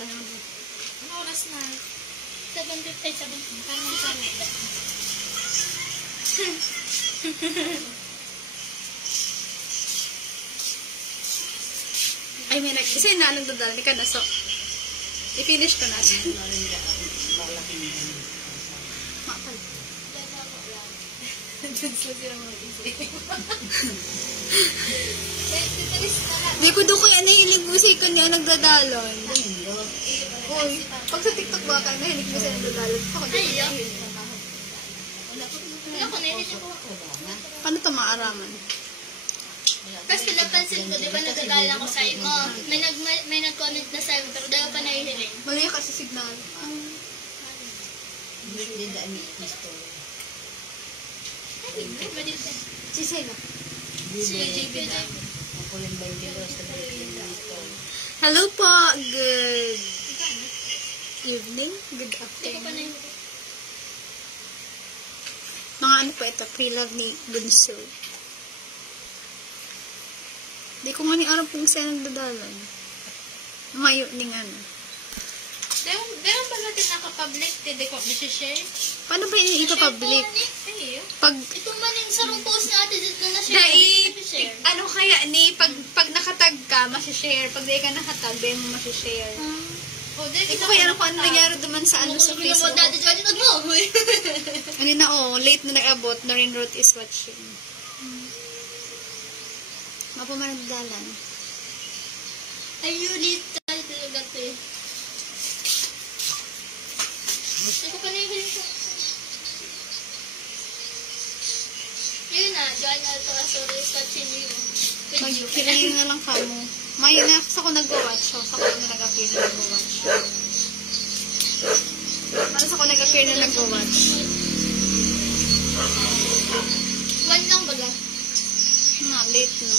Ano oras na? 7:50. Parang kami. Ay, may isa na nagdadala. Hindi ka na, so. I-finish ko na siya. Makapal. Di ko doon ko yan nahilig mo siya kanya nagdadalon. Uy, pag sa TikTok ba ka, nahilig mo siya nagdadalon. Paano ito maaraman? Kasi napansin ko, di ba nagdadala ko sa mo? May nag-comment na sa pero di ba pa nahihiling? Mali kasi signal. Si Sela. Hello po. Good evening. Good afternoon. Mga ano po ito, pre-love ni Bunso. Di ko nga ni alam kung saan nagdadalan. Mayo ni ano. Meron ba natin naka-public? Hindi ko share. Paano ba yun ipa-public? Pag ito man yung sarong post natin dito na share. Ano kaya ni, pag nakatag ka, masishare. Pag di ka nakatag, di mo masishare. Ito kaya ano kung ano nangyari naman sa ano sa Facebook. Ano na late na nag-abot, Noreen Roth is watching. Mapamanagdalan. Ay, ulit tayo talaga ito eh. Ako pa na yung hiling ko. Ayun na, dyan na ito. Sorry, continue. Magkilayin na lang kamo. May na, sa ko nag-watch. So, sa ko na nag-appear na nag-watch. Para sa ko nag-appear na nag-watch. One lang baga? Late na.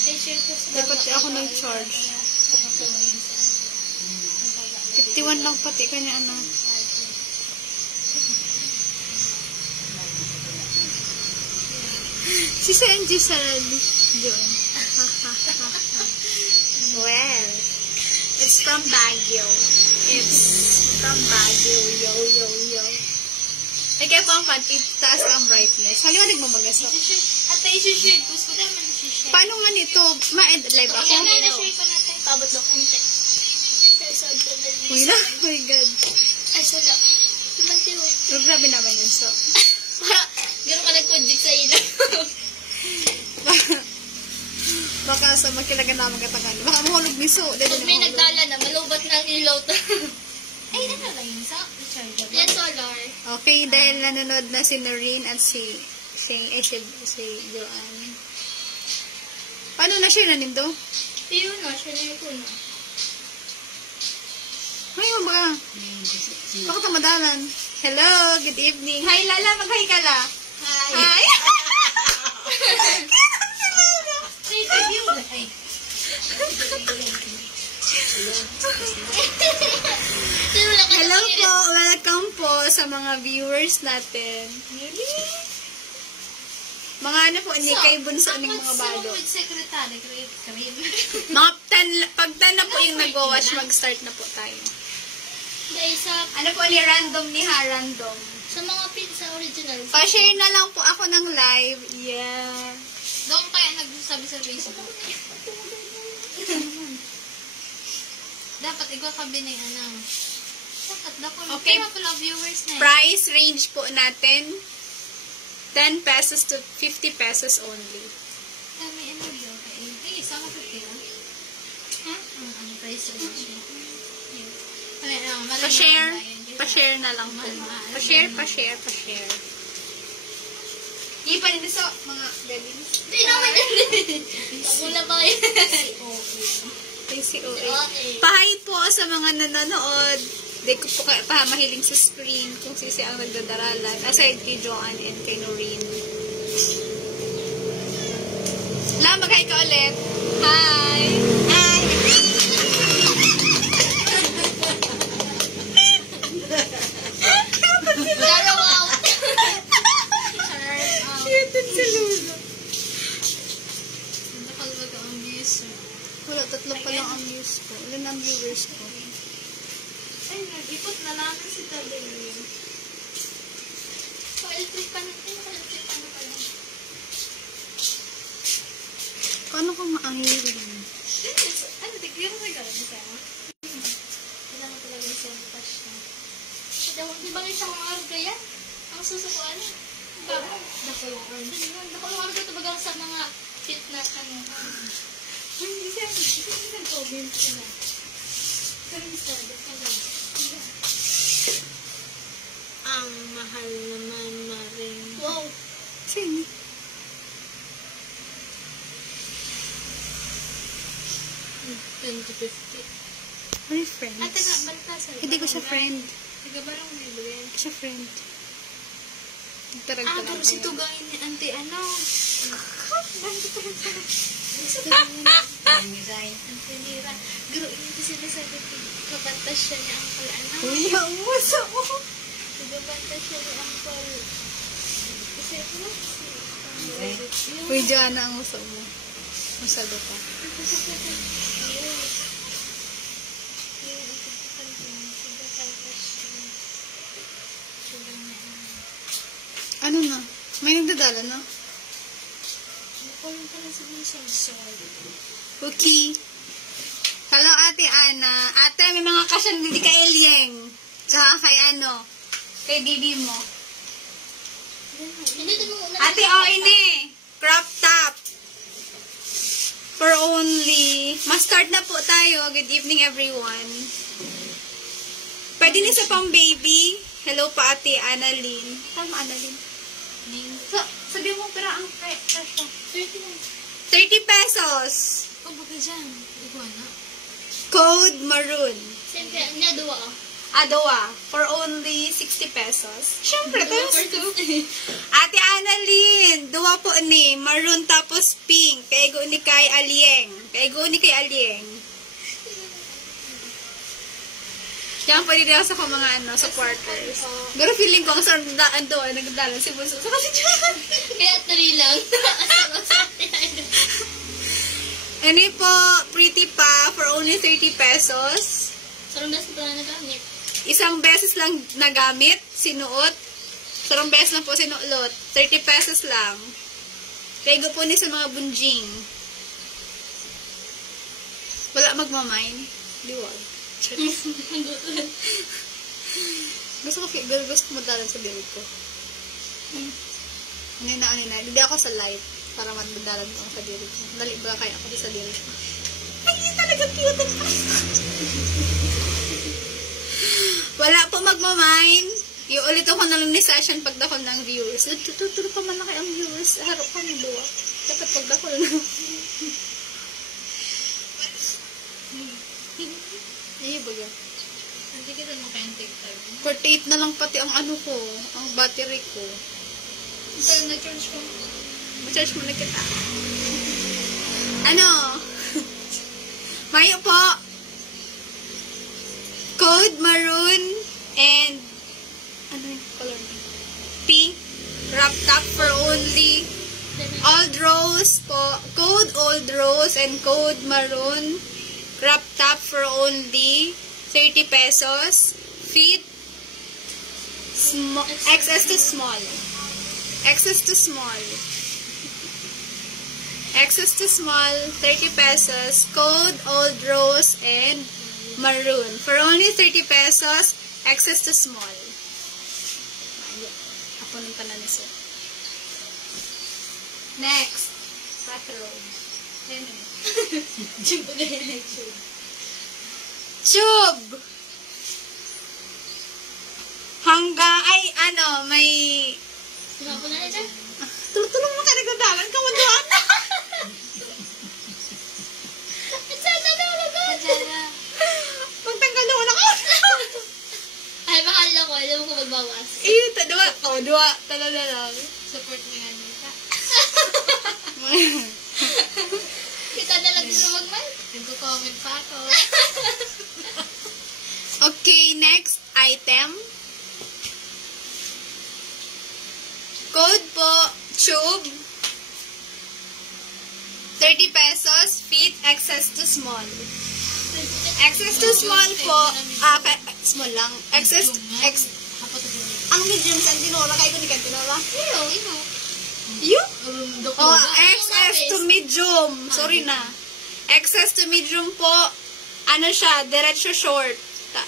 Ay, share ko sa Di pati ako nag-charge. 51 lang pati kanya ano. Si San Giselle doon. Well, it's from Baguio. It's from Baguio. Yo, yo, yo. Ay, kaya po ang taas ang brightness. Haliwanag mo magaso. At ay, share ko. Gusto naman share. Paano nga nito? Ma-end live ako? Yan na, share ko natin. Pabot na kunti. Uy na, oh my God. Ay, sada. Tumantiyo. Pero grabe naman yun, so. Gano'n ka nag-condict sa ilaw. Baka sa magkilagan naman katagan. Baka mahulog ni so. Pag may nagdala na, malubat na ang ilaw to. Ay, ano lang yun sa charger? Yan, solar. Okay, dahil nanonood na si Noreen at si Joanne. Paano na share na nindo? Yun na, share ko na. Ngayon ba? Bakit ang madalan? Hello, good evening. Hi, Lala. Mag-hi ka la. Hi. Ay. Hello po. Welcome po sa mga viewers natin. Mga ano po, ni kay Bunso ng mga balo. Secretary, Mga pag 10 na po yung nag-watch, mag-start na po tayo. Guys, Ano po ni random ni random. sa mga pizza original. Pa-share na lang po ako ng live. Yeah. Doon kaya nagsasabi sa Facebook. Dapat ikaw kabi na yung ano. Dapat dako. Okay. Kaya pala viewers na. Price range po natin 10 pesos to 50 pesos only. Kami ano yun. Ay, sama 50 lang. Ha? Ang price range niya. Pa-share. Pa-share na lang po. Pa-share. Hindi pa rin so, mga gabins. Hindi naman yan. Ako na ba yan? PCOA. Pahay po sa mga nanonood. Di ko po mahiling sa screen kung sisi ang nagdadaralan. Aside kay Joanne and kay Noreen. La, mag-hi ka ulit. Hi! Hi! Dalaw out. Cute sa lulo. Nakal ba ang views? Wala, 3 pa lang ang views ko. ng viewers ko. Ay, nag-ipot na namin si Tabeli. So, electric pan. Ay, naka-electric pan na pala. Paano ko maahiri? Ano, tigyan mo na gano'n sa'yo? Kailangan talaga isang touch na. Di ba nga siyang arga yan? Ang susukuan. Baba. Nakulungan. Nakulungan ko ito bagang sa mga fit na ano. Hindi siya nag-comment ko na. Pero sabi ka lang. Ang mahal naman na rin. Wow. Sino? Ano yung friends? Ate nga, balita sa'yo. Hindi ko siya friend. Tiga ba lang bibigyan? Hindi ko siya friend. Nagtarag ka lang Pero si kayo. Tugayin ni Auntie ano? Auntie Nira. Garo, hindi sila sabi ko. Kabantas siya ni Uncle ano? Uy, umuso mo! Kabantas siya ni Uncle. Kasi ano? Uy, Joanna, ang uso mo. Masado ka. Ano na? May nagdadala na? Cookie. Hello, Ate Ana. Ate, may mga kasyan hindi kay Elieng. Tsaka kay ano? Kay bibi mo. Hindi din mo Ate, oh, ini. Crop top. For only. Mas-start na po tayo. Good evening, everyone. Pwede na sa pang baby. Hello pa, Ate Annalyn. Tama, Annalyn. So, sabi mo, pero ang presyo. 30 pesos. Oh, baga dyan. Iguana. Code maroon. Siyempre, niya duwa ah. Adowa. For only 60 pesos. Siyempre, times 2. Ate Annalyn, duwa po ni. Maroon tapos pink. Kaya go ni kay Alieng. Kaya pwede rin ako sa mga supporters. Pero feeling ko, ang sarang doon, nagdala si Bunso. Saka si John. Kaya 3 lang. Ano po, pretty pa, for only 30 pesos. Sarang beses ko na nagamit. Isang beses lang nagamit, sinuot. Sarang beses lang po sinuot. 30 pesos lang. Kaya po ni sa mga bunjing. Wala magmamine. Diwag. Gusto ko madalan sa birit ko. Ano na. Hindi ako sa live para madalan ko sa birit ko. Dali ba kaya ako sa birit ko? Ay, talaga cute. Wala po magmamine. Iulit ako na lang ni session pagdakol ng viewers. Tuturo pa man na kayo ang viewers. Harap kami buwa. Dapat pagdakol na. Ay, baga. Hindi kita mo kayang take time. 48 na lang pati ang ano ko. Ang battery ko. Kaya na-charge ko. Ma-charge mo na kita. Ano? Mayo po. Code maroon and ano yung color niya? Pink. Wrap top for only old rose po. Code old rose and code maroon. Crop top for only 30 pesos. Fit XS to small. XS to small. XS to small, 30 pesos. Code old rose and maroon. For only 30 pesos, XS to small. Ako nung tanan niso. Next. Bathrobe. Tube. Hanggang, ay, ano, may... Sinapo na na dyan. Tulong mo ka nagdadalan ka, maduan na. Saan na nalagot? Pagtanggal na wala ka. Ay, mahal lang ko. Alam ko magbawas. Dua. Talaga lang. Support mo yan, Nita. Kita na lang din mag-mic. Nagko-comment pa ako. Okay, next item. Code po, tube. 30 pesos, fit XS to small. XS to small po. Small lang. XS, ang medium sa tinora. Kaya ko ni Kantinora. You? Oh, XS to medium. Sorry na. XS to medium po. Ano siya? Diretso short.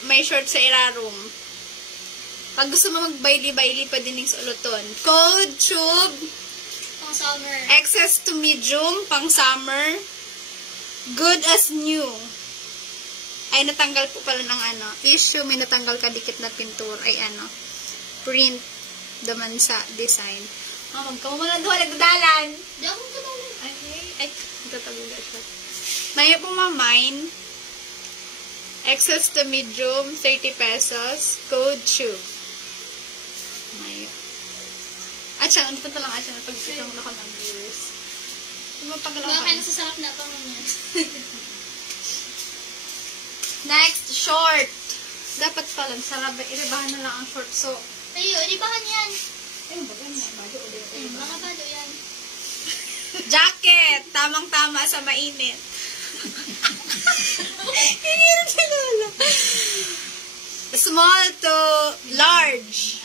May short sa irarum. Pag gusto mo mag-baili-baili pa din sa uluton. Code, tube. Pang summer. XS to medium. Pang summer. Good as new. Ay, natanggal po pala ng ano. Issue, may natanggal ka dikit na pintura. Ay, ano. Print. Daman sa design. Magkamu mo lang doon. Nagdadalan. Di ako kadalan. Ay, tatagula siya. May po mamain. Excess to medium, 30 pesos. Code tube. May. At siya, ano pa lang at siya. Napagsigang ako ng viewers. Baka kayo nasasarap na pang yan. Next, short. Dapat pala, sarap. Iribahan na lang ang short. So, Ayo, iribahan yan. ayun ba? Bago ulit. Baka bado yan. Jacket. Tamang-tama sa mainit. Hinirin si Lola. Small to large.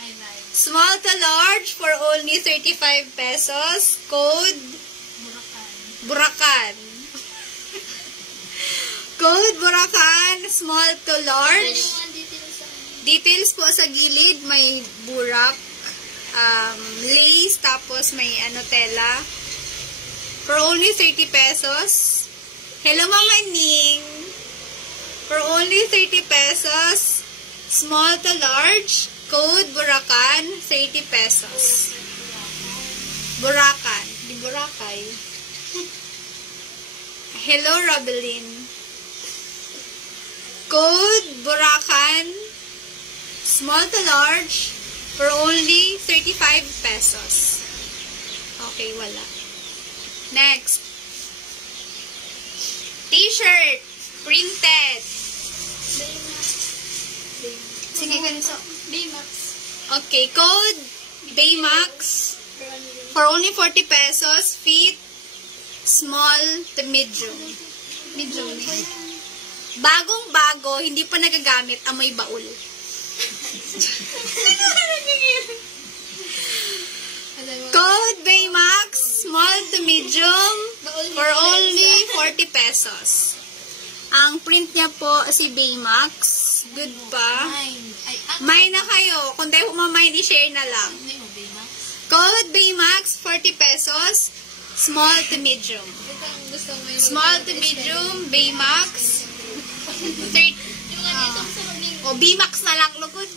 Small to large for only 35 pesos. Code Burakan. Code Burakan. Small to Pwede large. mo ang details sa Details po sa gilid. May burak. Lace. Tapos may ano tela. For only 30 pesos. Hello, Mama Ning. For only 30 pesos. Small to large. Code Burakan. 30 pesos. Burakan. Di Boracay. Hello, Robelin. Code Burakan. Small to large. For only 35 pesos. Okay, wala. Next. T-shirt. Printed. Sige, ganito. Baymax. Okay, code Baymax. For only 40 pesos. Fit. Small to medium. Medium. Bagong-bago, hindi pa nagagamit, amoy baul. Code Baymax. Small to medium. For only 40 pesos. Ang print niya po si Baymax. Good pa. May na kayo. Kung tayo humamay, i-share na lang. Code Baymax, 40 pesos. Small to medium. Small to medium, Baymax. Baymax na lang, lugod.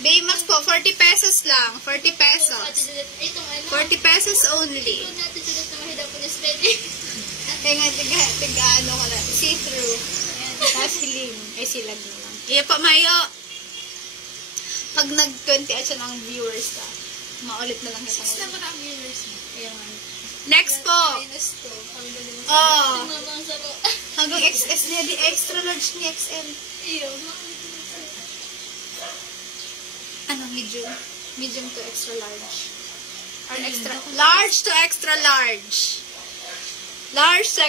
Baymax po, 40 pesos lang. 40 pesos. 40 pesos only. Kaya nga, tiga ano ka na. See-through. Tapos slim. Ay, silag na lang. Iya pa, Mayo. Pag nag-20 at siya ng viewers ka, maulit na lang kita. Next po. Oh. Hanggang XS niya, di extra large ni XL. Ano, medium? Medium to extra large. Or extra, large to extra large. Large to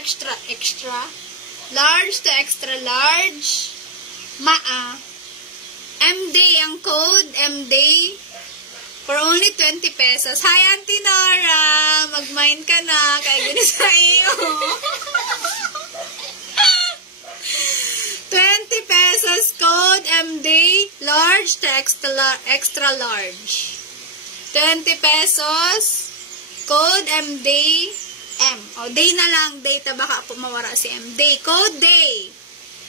extra. Large to extra large. MD ang code. MD. For only 20 pesos. Hi, Auntie Nora. Mag-mind ka na. Kaya gano'n sa iyo. 20 pesos code. MD. Large to extra large. 20 pesos. Code MD. M. O, day na lang. Day ta baka po mawara si M. Day. Code day.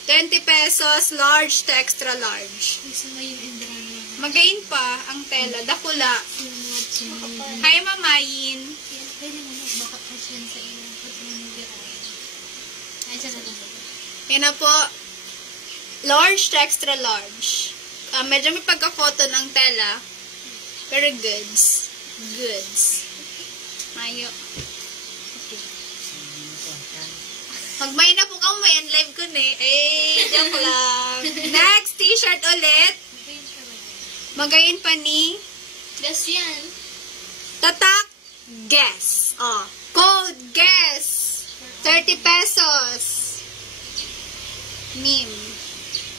20 pesos. Large to extra large. Magain pa ang tela. Dakula. Hi, Mamayin. Yan na po. Large to extra large. Medyo may pagka-cotton ang tela. Pero goods. Goods. Mayo. Magmay na po ka mo yan. Live ko na eh. Joke lang. Next, t-shirt ulit. Magayin pa ni Guess yan. Tatak Guess. Oh. Code Guess. 30 pesos. Meme.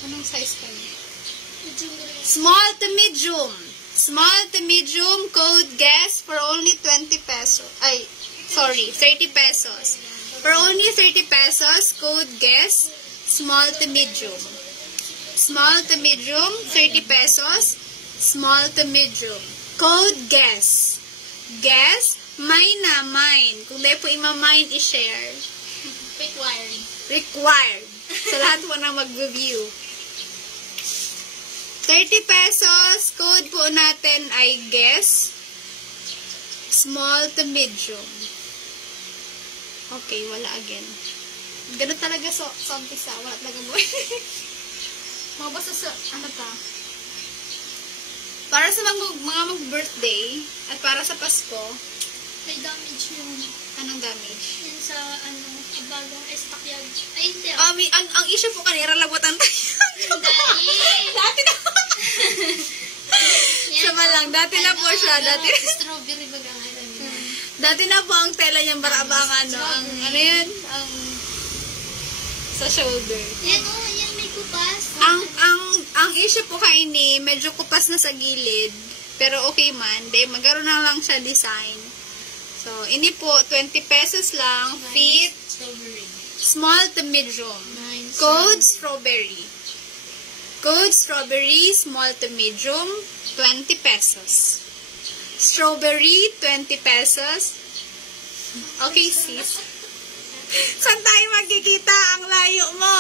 Anong size ka niya? Medyo ganun. Small to medium. Small to medium code guess for only 20 pesos. Ay, sorry, 30 pesos. For only 30 pesos, code guess, small to medium. Small to medium, 30 pesos. Small to medium. Code guess. Guess, mine na, mine. Kung di po ima-mine, i-share. Requiring. Required. Sa lahat po na mag-review. 30 pesos, code po natin ay guess, small to medium. Okay, wala again. Ganun talaga sa umpisa. Wala talaga mo. Mabasa sa, ano ta? Para sa mga mag-birthday, at para sa Pasko, May damage yung, anong damage? yun sa, bagong estakyag. Ay, hindi. Ang issue po kanira, labutan tayo. Dati na po. Sama lang, dati na po siya. Dati. Strawberry baga nga. Dati na po ang tela niyang barabang ang ano yun? Ang sa shoulder. Yan yan may kupas. Ang issue po kay ini, medyo kupas na sa gilid. Pero okay man, magkaroon na lang siya design. So, ini po, 20 pesos lang, fit, Strawberry. small to medium. Code strawberry. Code strawberry, small to medium, 20 pesos. Strawberry, 20 pesos. Okay, sis. Saan tayo magkikita? Ang layo mo.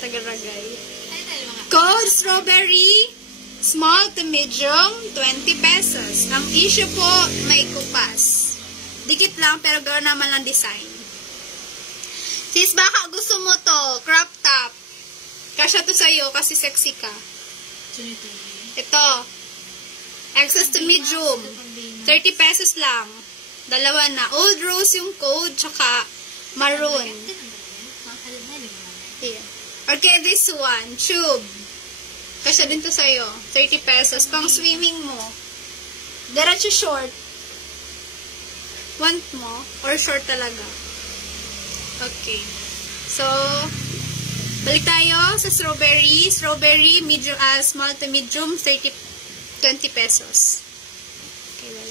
Tagaragay. Ay, tayo mga. Code strawberry, small to medium, 20 pesos. Ang issue po, may kupas. Dikit lang, pero gano'n naman ang design. Sis, baka gusto mo to, crop top. Kasya to sa'yo kasi sexy ka. Ito, access to medium. 30 pesos lang. Dalawa na. Old rose yung code, tsaka maroon. Here. Okay, this one, tube. Kasya din to sa'yo. 30 pesos. Pang swimming mo. Diretso short. Want mo? Or short talaga? Okay. So, balik tayo sa strawberry. Strawberry, medium, small to medium, 20 pesos. Okay, well.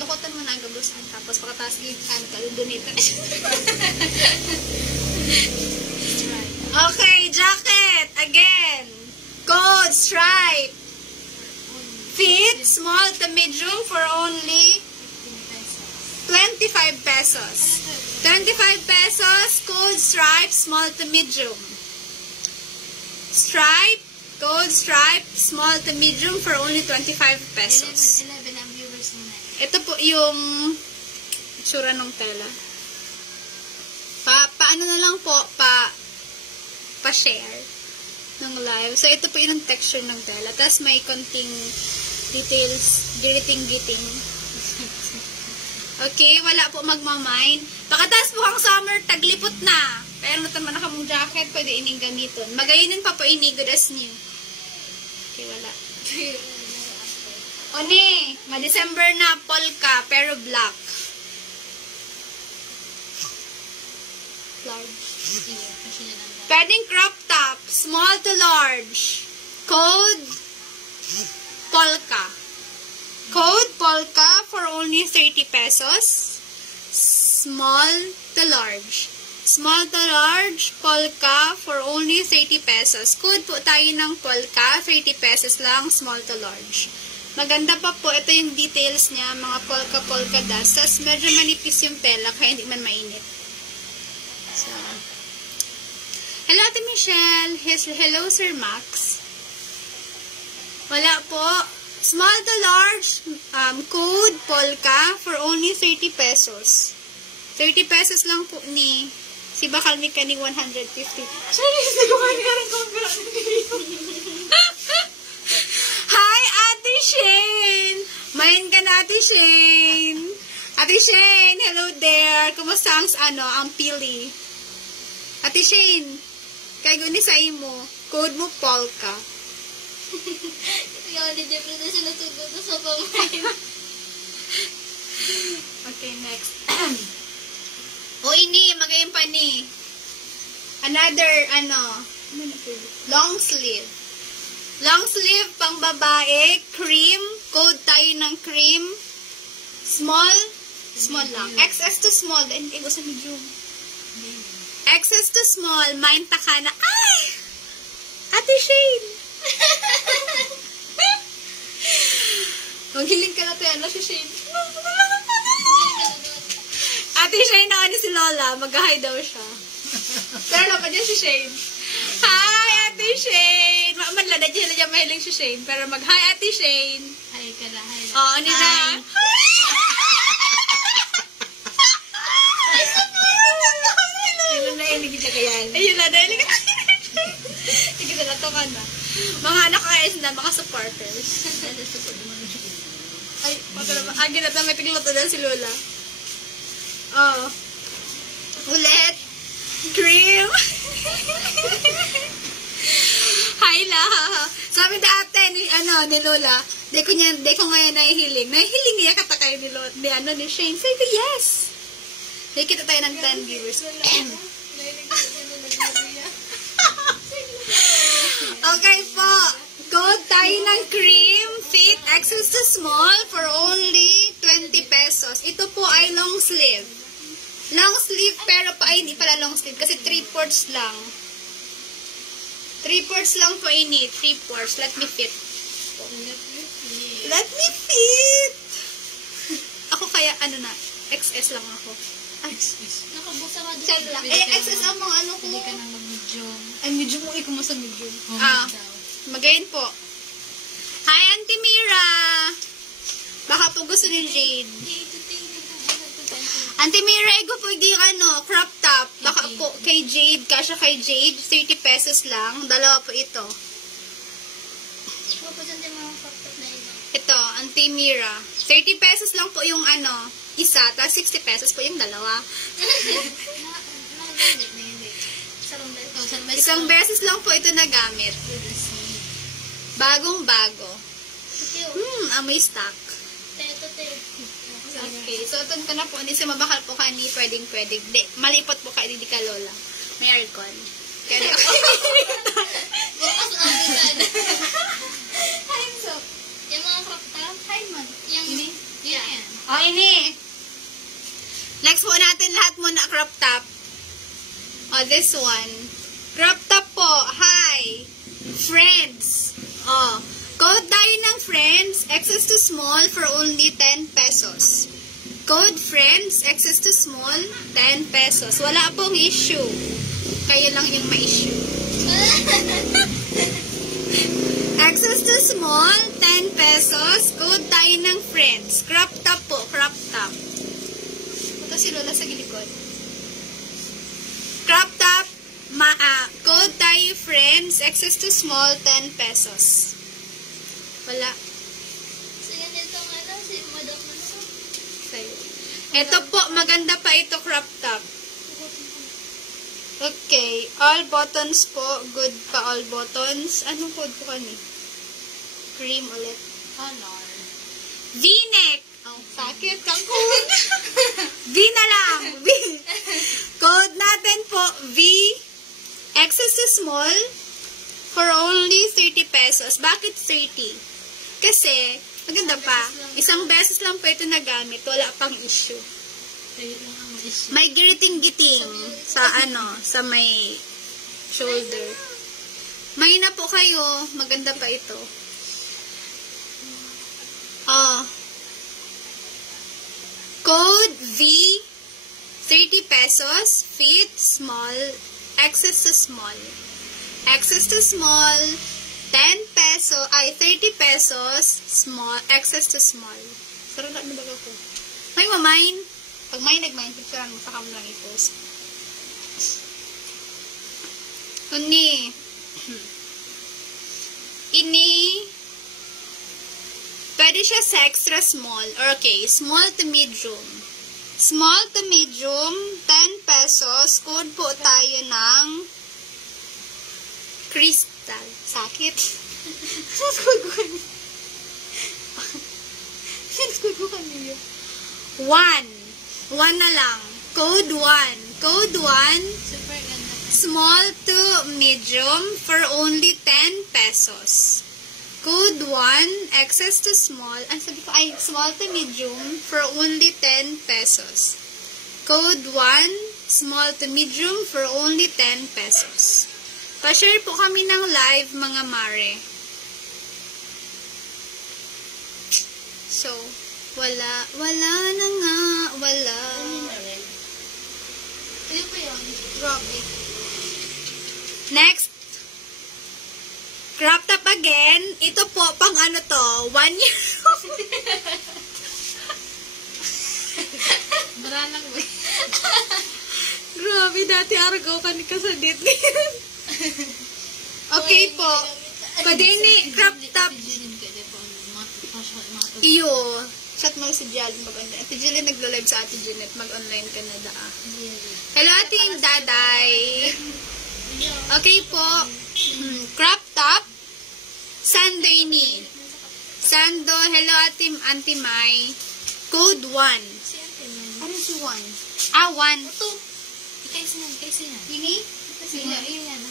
Lukutan mo na ang gabusan. Tapos, pagkataas donate na. Okay, jacket. Again. Code, stripe. Fit, small to medium for only 25 pesos. 25 pesos, code stripe, small to medium. Stripe, code stripe, small to medium for only 25 pesos. 11 ang viewers muna. Ito po yung itsura ng tela. Paano na lang po, pa-share ng live. So, ito po yung texture ng tela. Tapos may konting details, giting-giting. Okay, wala po magmamine. Pagkatapos mukhang summer, taglipot na. Pero naman na kamong jacket, pwede ining gamiton. Magayonin pa po ini, good as new. Okay, wala. Oni, ma-December na, polka, pero black. Large. Pwedeng crop top, small to large. Code, polka. Code polka for only 30 pesos. Small to large. Small to large, polka for only 30 pesos. Code po tayo ng polka, 30 pesos lang, small to large. Maganda pa po, ito yung details niya, mga polka dust. Tapos medyo manipis yung tela, kaya hindi man mainit. So, hello, Ate Michelle. Hello, Sir Max. Wala po. Small to large, code polka for only 30 pesos. 30 pesos lang po ni si Bakal Mechanic 150. Sorry, hindi ko kanina compare. Hi, Ate Shane! Main ka na, Ate Shane! Ate Shane, hello there! Kumusta ang pili? Ate Shane, kaya guni sa imo, code mo polka. Yung hindi na sila tututo sa pamain. Okay, next. O ini, magayon pa ni. Another, long sleeve. Long sleeve, pang babae, cream, code tayo ng cream, small lang. XS to small, hindi ko sa medium. XS to small, mine taka na, ay! Ate Shane! Maghiling ka na tayo, ano si Shane? Ate Shane na si Lola, mag-hi daw siya. Pero pa dyan si Shane. Hi, Ate Shane! Manla na dyan mahiling si Shane. Pero mag-hi, Ate Shane. Hi ka na, hi. Oo, ano na? Ayun na ilig ka yan. Ayun na, dahil ka. Sige na, to ka na. Mga nakakais na, mga supporters. Ay, agin na may tigloto na si Lola. Oh. Ulit. Cream. Hi la. Sabi dati ni Lola, di ko ngayon nahihiling. Nahihiling niya katakay ni Lola, ni Shane. Sabi yes. Di kita tayo ng 10 viewers. Okay po. Code tayo ng cream, fit, XS to small for only 20 pesos. Ito po ay long sleeve. Long sleeve, pero hindi pala long sleeve kasi 3/4 lang. 3/4 lang po ini. 3/4. Let me fit. Let me fit! Ako kaya, XS lang ako. Nakabusa ka doon. Check lang. XS ang mga ko. Hindi ka nang mag-medium. Ay, medium mo. Ikaw mo sa medium. Daw. Magayon po. Hi, Auntie Mira! Baka po gusto ni Jade. Auntie Mira, ego po crop top. Baka po kay Jade, kasya kay Jade, 30 pesos lang. Dalawa po ito. Mapasan din mga kapit na ito. Ito, Auntie Mira. 30 pesos lang po yung isa, tapos 60 pesos po yung dalawa. Nakagamit na yun eh. Sarong dahil. Isang beses lang po ito nagamit. Bagong-bago. Amoy stock. Teto. Okay, so ito ka na po. Hindi sa mabakal po ka, hindi pwedeng. Malipot po ka, hindi ka Lola. May aircon. Kaya Bukas ang bisan. Hi, so. Yung mga crop top. Hi, man. Yung... Yan. Oh, ini. Next po natin lahat muna crop top. Oh, this one. Crop top po. Hi. Friends. Oh. Code tayo ng friends. XS to small for only 10 pesos. Code friends. XS to small. 10 pesos. Wala pong issue. Kayo lang yung ma-issue. XS to small. 10 pesos. Code tayo ng friends. Crop top po. Crop top. Ito si Lola sa gilikod. Crop top. Code tayo friends. XS to small. 10 pesos. Wala. Sige nito si Madok na ito. Sa'yo. Ito po, maganda pa ito crop top. Okay. All buttons po. Good pa all buttons. Anong code po kani? Cream ulit. Color. V-neck. Oh, sakit kang code. V na lang. V. Code natin po, V. XS to small for only 30 pesos. Bakit 30? Kasi, maganda pa. Isang beses lang po ito nagamit. Wala pang issue. Ayun lang ang issue. May giriting-giting sa may shoulder. May na po kayo. Maganda pa ito. Code V, 30 pesos. Fit, small. XS to small. XS to small. 10 peso, 30 pesos, small, XS to small. Sarap na baga ko. May mamain. Pag may nag-mine, picturean mo, saka mo lang i-post. Ini. Pwede siya sa extra small. Or okay, small to medium. Small to medium, 10 pesos. Code po tayo ng crystal. Sakit. Sinascode ko kanina. 1 na lang. Code 1. Code 1. Super ganda. small to medium for only 10 pesos. Code 1, XS to small. Small to medium for only 10 pesos. Code 1, small to medium for only 10 pesos. Pa-share po kami ng live, mga mare. So, wala na nga, wala. Ano po yun? Grabe. Next. Crop top again. Ito po, pang ano to? 1 year old. Maranang ba? Grabe, dati aragaw ka ni kasadit. Okay po. Pwede ni crop top. Iyo. Chat mo si Jial mag-online. Ate Jial naglo-live sa Ate Janet. Mag-online ka na daa. Hello, ating daday. Okay po. Crop top. Sando ini. Sando. Hello, ating Auntie Mai. Code 1. Ano si 1? 1. Ito. Kaysa yan. Ini? Yan.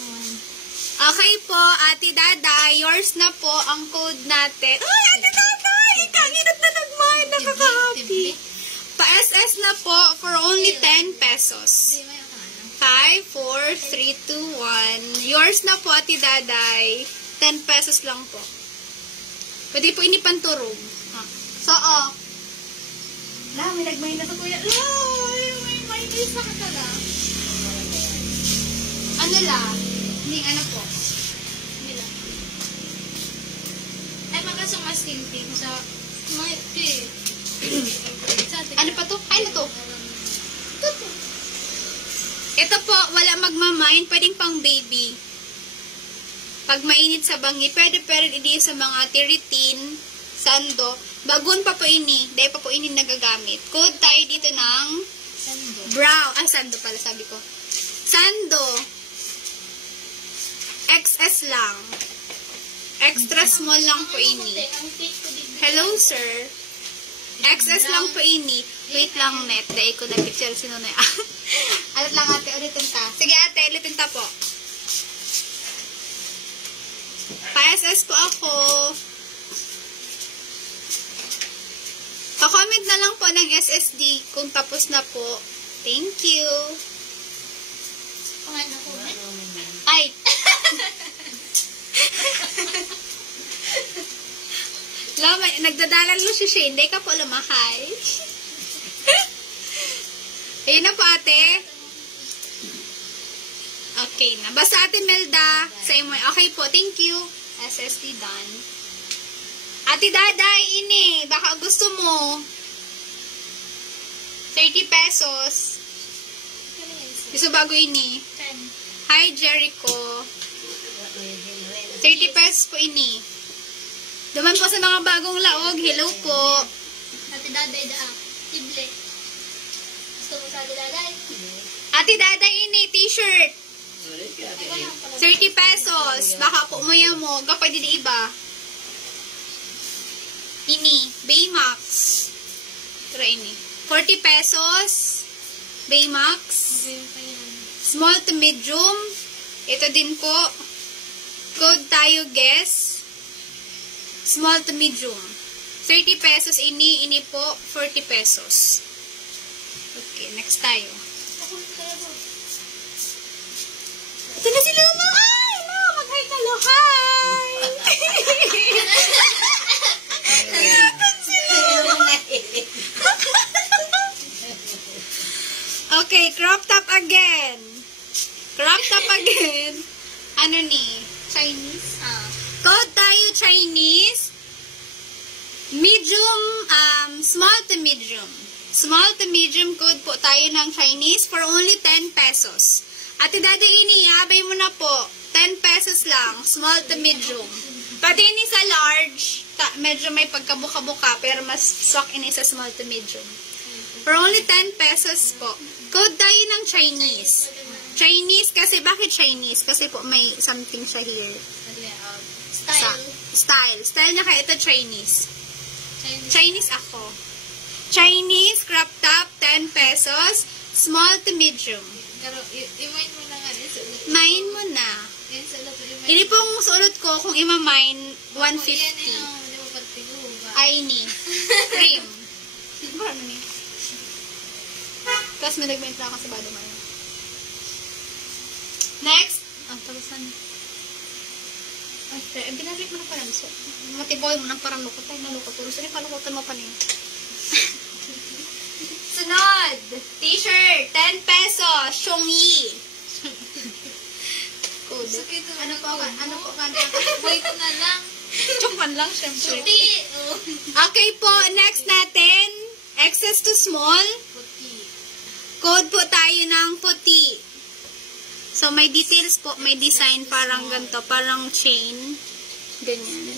Okay po, Ate Dada. Yours na po ang code natin. Ay, Ate Dada! Ikanginat na nagmahal. Nakaka-happy. Pa-SS na po for only 10 pesos. 5, 4, 3, 2, 1. Yours na po, Ate Daday. 10 pesos lang po. Pwede po inipanturog. So, may nagmahal na sa kuya. May isa ka tala. Ano lang? Hindi, ano po? Hindi lang. Ay, makasumastinting sa mga Ano pa to? Ay, ano to? Ito po, wala magmamain. Pwedeng pang baby. Pag mainit sa bangi, pwede hindi sa mga tiritin, sando. Bagon pa po ini. Dahil pa po ini nagagamit. Code tayo dito ng brown. Sando pala sabi ko. Sando. XS lang. Extra small lang po ini. Hello, sir. XS lang po ini. Wait lang, net. Dahil ko na-picture sino na yan. Alat lang, ate. Ulitin ta. Sige, ate. Ulitin ta po. Pa-SS po ako. Pa-comment na lang po ng SSD kung tapos na po. Thank you. Pangalan ko. Ay! Lama, nagdadalan mo si Shane. Hindi ka po lumahay. Ayun na po, ate. Okay na. Basta ate Melda, sa imo. Okay po, thank you. SSD done. Ate Daday, ini. Baka gusto mo. 30 pesos. Gusto bago ini. 10. Hi, Jericho. 30 pesos po ini. Duman po sa mga bagong laog. Hello po. Ate Daday Tible. Gusto mo sa Ate Daday? Ate Daday ini, t-shirt. 30 pesos. Baka po mo mo. Kapag di iba. Ini. Baymax. Pero ini. 40 pesos. Baymax. Small to medium. Ito din po. Code tayo, guess. Small to medium. 30 pesos ini. Ini po, 40 pesos. Okay, next tayo. Ito na si Luma! Ay, no! Mag-hi ka, lo! Hi! Si Luma! Okay, crop top again. Crop top again. Ano ni? Chinese? Code tayo Chinese. Medium, small to medium. Small to medium code po tayo ng Chinese for only 10 pesos. Ate Dada ini, abay mo na po. 10 pesos lang. Small to medium. Pati ini sa large, medyo may pagkabuka-buka, pero mas swak ini sa small to medium. For only 10 pesos po. Code tayo ng Chinese. Chinese kasi, bakit Chinese? Kasi po may something siya here. Style. Style na kaya ito Chinese. Chinese ako. Chinese crop top, 10 pesos. Small to medium. Pero, i-mind mo na nga, pong sulot ko, kung ima-mine, 150. Hindi mo patigo ba? Ay ni. Cream. Ano ni? Tapos may nag-mint na ako sa bado mayo. Next. Ang talusan. Okay, binalik mo na parang so. Matibol mo ng parang lukot. Ay, nalukot. Tulus na kalukutan mo pa niya. Sunod. T-shirt. 10 pesos. Shongyi. Code. Ano po ka? Wait na lang. Chungpan lang, syempre. Puti. Okay po, next natin. Excess to small. Puti. Code po tayo ng puti. So, may details po. May design parang ganito. Parang chain. Ganyan.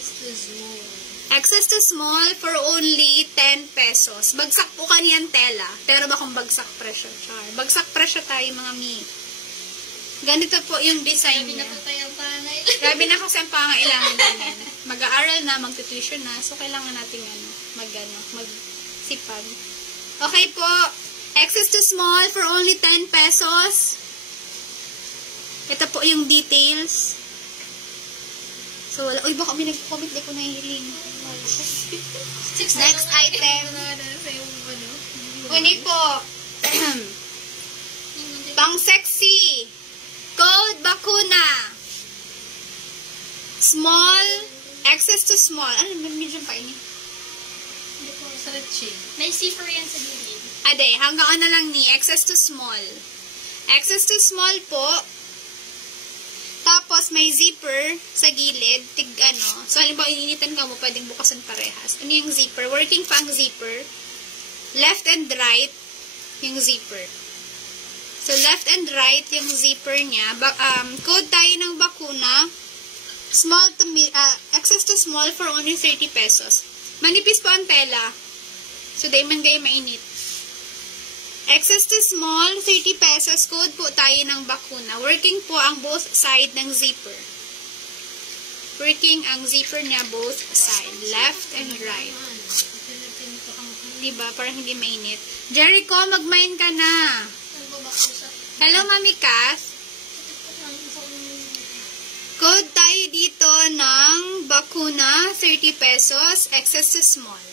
Excess to small for only 10 pesos. Bagsak po kaniyan tela. Pero ba kung bagsak presyo? Char. Bagsak presyo tayo mga mi. Ganito po yung design Sabi na niya. po tayo pangay. Grabe na kasi ang pangailangan namin. Mag-aaral na, mag-tuition na. So, kailangan natin magsipag. Okay po. Excess to small for only 10 pesos. Ito po yung details. So, wala. Uy, baka may nag-comment. Di ko nahihiling. Next item. Uni po. Pang sexy. Code bakuna. Small. Excess to small. Ano, medium pa ini? Sa leche. May zipper yan sa gilid. Ade, hanggang ano lang ni. Excess to small. Excess to small po. Tapos, may zipper sa gilid. So, halimbawa, ininitan ka mo, pwedeng bukasan parehas. Ano yung zipper? Working pa ang zipper. Left and right, yung zipper. So, left and right, yung zipper niya. Code tayo ng bakuna. Small to excess to small for only 30 pesos. Manipis po ang tela. So, di man kayo mainit. Excess to small, 30 pesos. Code po tayo ng bakuna. Working po ang both side ng zipper. Working ang zipper niya both side. Left and right. Diba? Parang hindi mainit. Jericho, mag-mine ka na. Hello, Mami Kath. Code tayo dito ng bakuna, 30 pesos. Excess to small.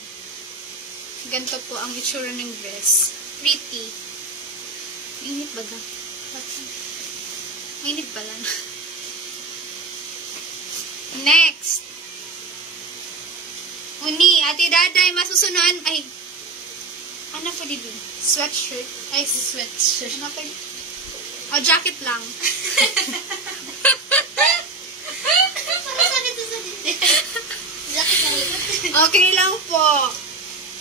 Ganito po ang itsura ng dress. Pretty. Mainit ba ga? Mainit ba lang? Next. Uni, Ate Daday, masusunod. Ay, ano pa dito? Sweatshirt. Ay, sweatshirt. Ano pa dito? O, jacket lang. Para sa dito sa dito. Jacket lang yun. Okay lang po.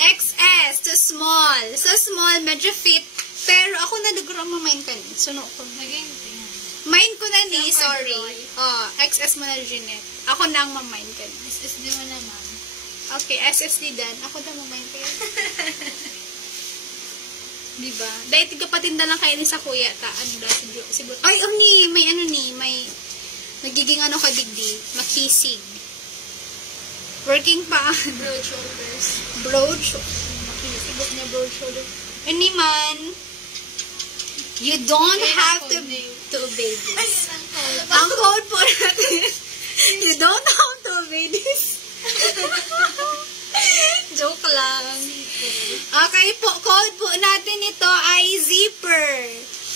XS to small. So, small, medyo fit. Pero ako na dugro mamain ka ni. Suno ko. Main ko na ni, sorry. XS mo na, Jeanette. Ako na ang mamain ka ni. SSD mo naman. Okay, SSD dan. Ako na mamain ka yan. Diba? Dahil tigapatinda lang kayo ni sa kuya. Ano da, si ay, may nagiging ano ka digdi. Makisig. Working pa. Broad shoulders. Broad shoulders. Makisibot niya broad shoulders. Any man, you don't have to obey this. Ang code po natin, you don't have to obey this. Joke lang. Okay po, code po natin ito ay zipper.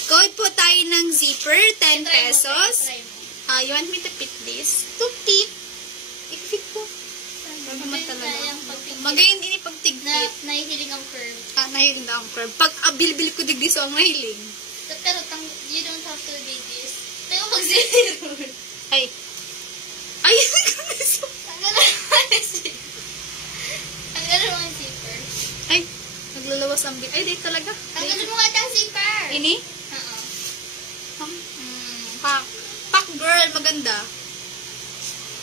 Code po tayo ng zipper, 10 pesos. You want me to fit this? To tip. I-fit ko. Magayon din ipagtigtip. Nahihiling ang curve. Nahihiling na ang curve. Pag bilbil ko digdi so ang nahiling. Pero you don't have to obey this. Tayo mag-zero. Ay. Ay, Ang gano'n mo ang zipper. ay, naglalawas ang bil. Ay, di talaga. Ang gano'n mo nga ang zipper. Ini? Oo. Pack girl, maganda.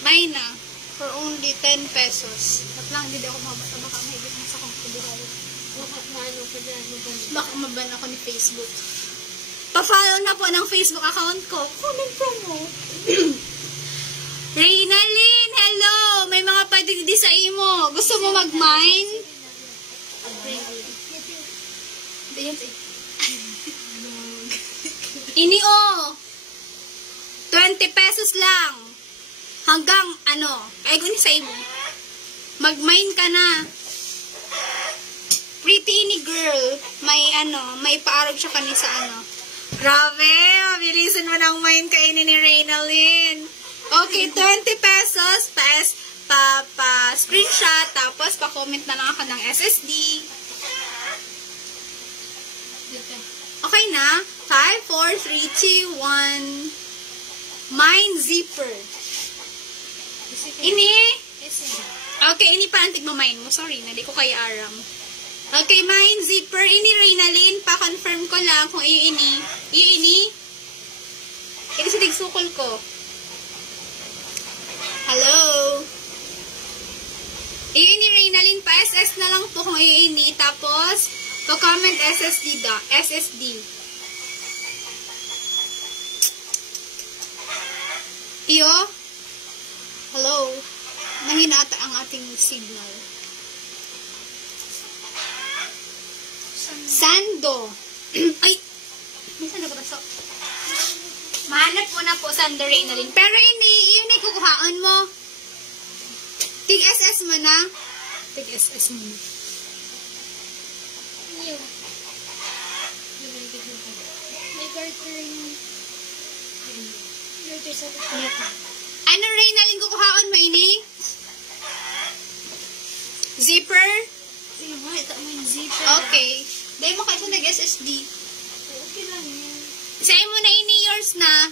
May na. For only 10 pesos. At lang, hindi ako mabasa. Baka mahigit na sa kong kubuhay. Baka maban ako ni Facebook. Pa-follow na po ng Facebook account ko. Comment promote. Reynalyn, hello! May mga padigdi sa imo. Gusto mo mag-mine? Ini 20 pesos lang. Hanggang, ay kung sa imo. Mag-mine ka na. Pretty ni girl. May paarog siya kani sa Grabe, mabilisan mo ng mine kainin ni Reynalyn. Okay, 20 pesos. Pa-screenshot. Tapos, pa-comment na lang ako ng SSD. Okay na? 5, 4, 3, 2, 1. Mine zipper. Ini? Okay, ini pa ang tigmamine mo. Sorry, hindi ko kaya aram. Okay, mine zipper. Ini Reynalyn. Pa-confirm ko lang kung iyo ini. Iyo ini? Ini sa tigsukol ko. Hello? Iyo ini Reynalyn. Pa-SS na lang po kung iyo ini. Tapos, pa-comment SSD da. SSD. Iyo? Hello? Nangina ata ang ating signal. Sando. Ay! May sando ka ba? So, mahanap mo na po Sando Reynalyn. Pero yun kukuhaan mo. Tig-SS mo na. Tig-SS mo na. May garter sa Ano Reynalyn kukuhaan mo ini? Zipper? Ito mo yung zipper. Okay. Dahil mo kayo nag-SSD. Okay lang yan. Sa'yo mo na ini yours na.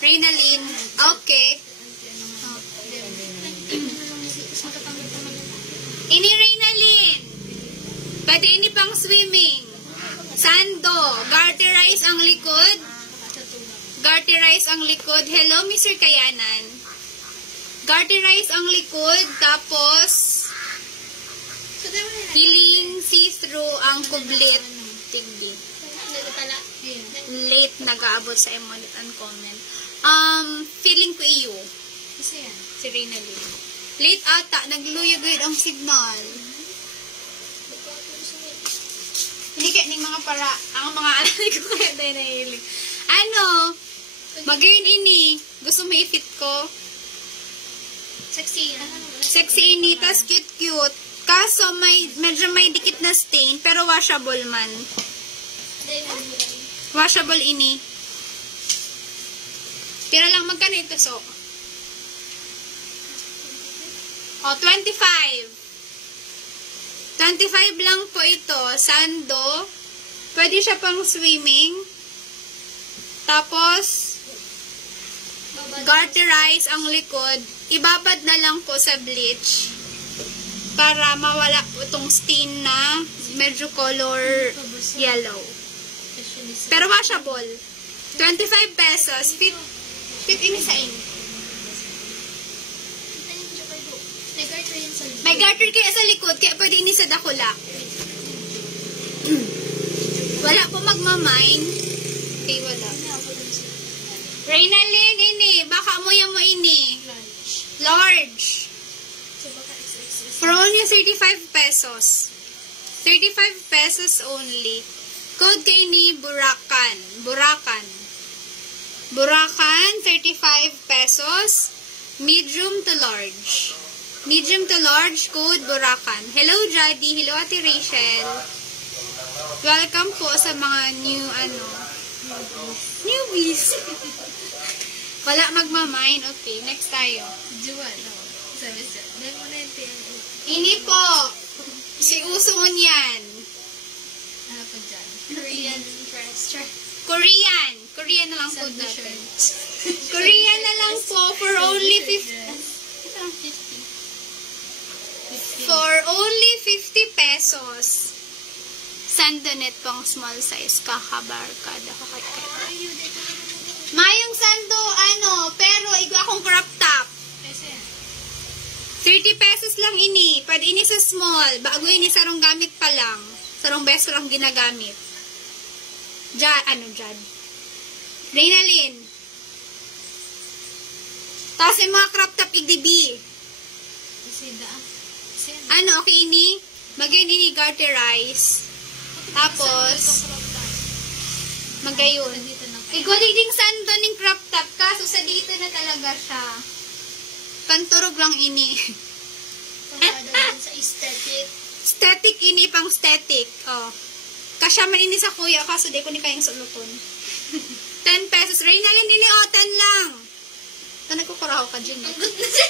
Reynalyn. Okay. Ini Reynalyn. Pwede ini pang swimming. Sando. Garterize ang likod. Garterize ang likod. Hello, Mr. Kayanan. Garterize ang likod. Tapos, hiling see-through ang kublit. Tigdi. Late nag-aabot sa emote and comment. Feeling ko iyo. Kasi yan. Si Reynalyn. Late ata. Nagluyag-luyag ang signal. Hindi kaya ng mga para. Ang mga alay ko kaya dahil nahilig. Magayon ini. Gusto mo i-fit ko? Sexy yan. Sexy ini. Tas cute-cute. Kaso, medyo may dikit na stain, pero washable man. Washable ini. Tira lang, magkano ito, so? 25. 25 lang po ito. Sando. Pwede siya pang swimming. Tapos, garterize ang likod. Ibabad na lang po sa bleach. Para mawala itong stain na medyo color yellow. Pero washable. 25 pesos. Fit ini sa inyo. May garter kaya sa likod, kaya pwede ini sa dakula. Wala po magmamine. Okay, wala. Reynalyn, ini. Baka mo ini. Large. For only 35 pesos. 35 pesos only. Code kay ni Buracan. Buracan, 35 pesos. Medium to large. Medium to large, code Buracan. Hello, Jaddy. Hello, Ate Rachel. Welcome po sa mga newbies. Wala magmamine. Okay, next tayo. Juwan. Sabi siya. Dahil mo na yung PMO. Ini po. Si Usungon yan. Ano po dyan? Korean dress. Korean na lang po natin. Korean na lang po for only 50. For only 50 pesos. Sandonet pang small size. Kakabarkada. Mayong sando, pero igwa akong crop top. 30 pesos lang ini. Pwede ini sa small. Bago ini sarong gamit pa lang. Sarong beso lang ginagamit. Jad. Reynalyn. Tapos yung mga crop top igdibi. Okay ini? Magayon ini garterize. Tapos, magayon. Igwalig ding sando ng crop top. Kaso sa dito na talaga siya. Panturog lang ini. Pangada din sa aesthetic. Static ini, pang static. Oh. Kasya man ini sa kuya, kaso di ko ni kayang suluton. 10 pesos. Reynalyn, ini 10 lang. Tanay ko kuraho ka, Jing. Ang good na siya.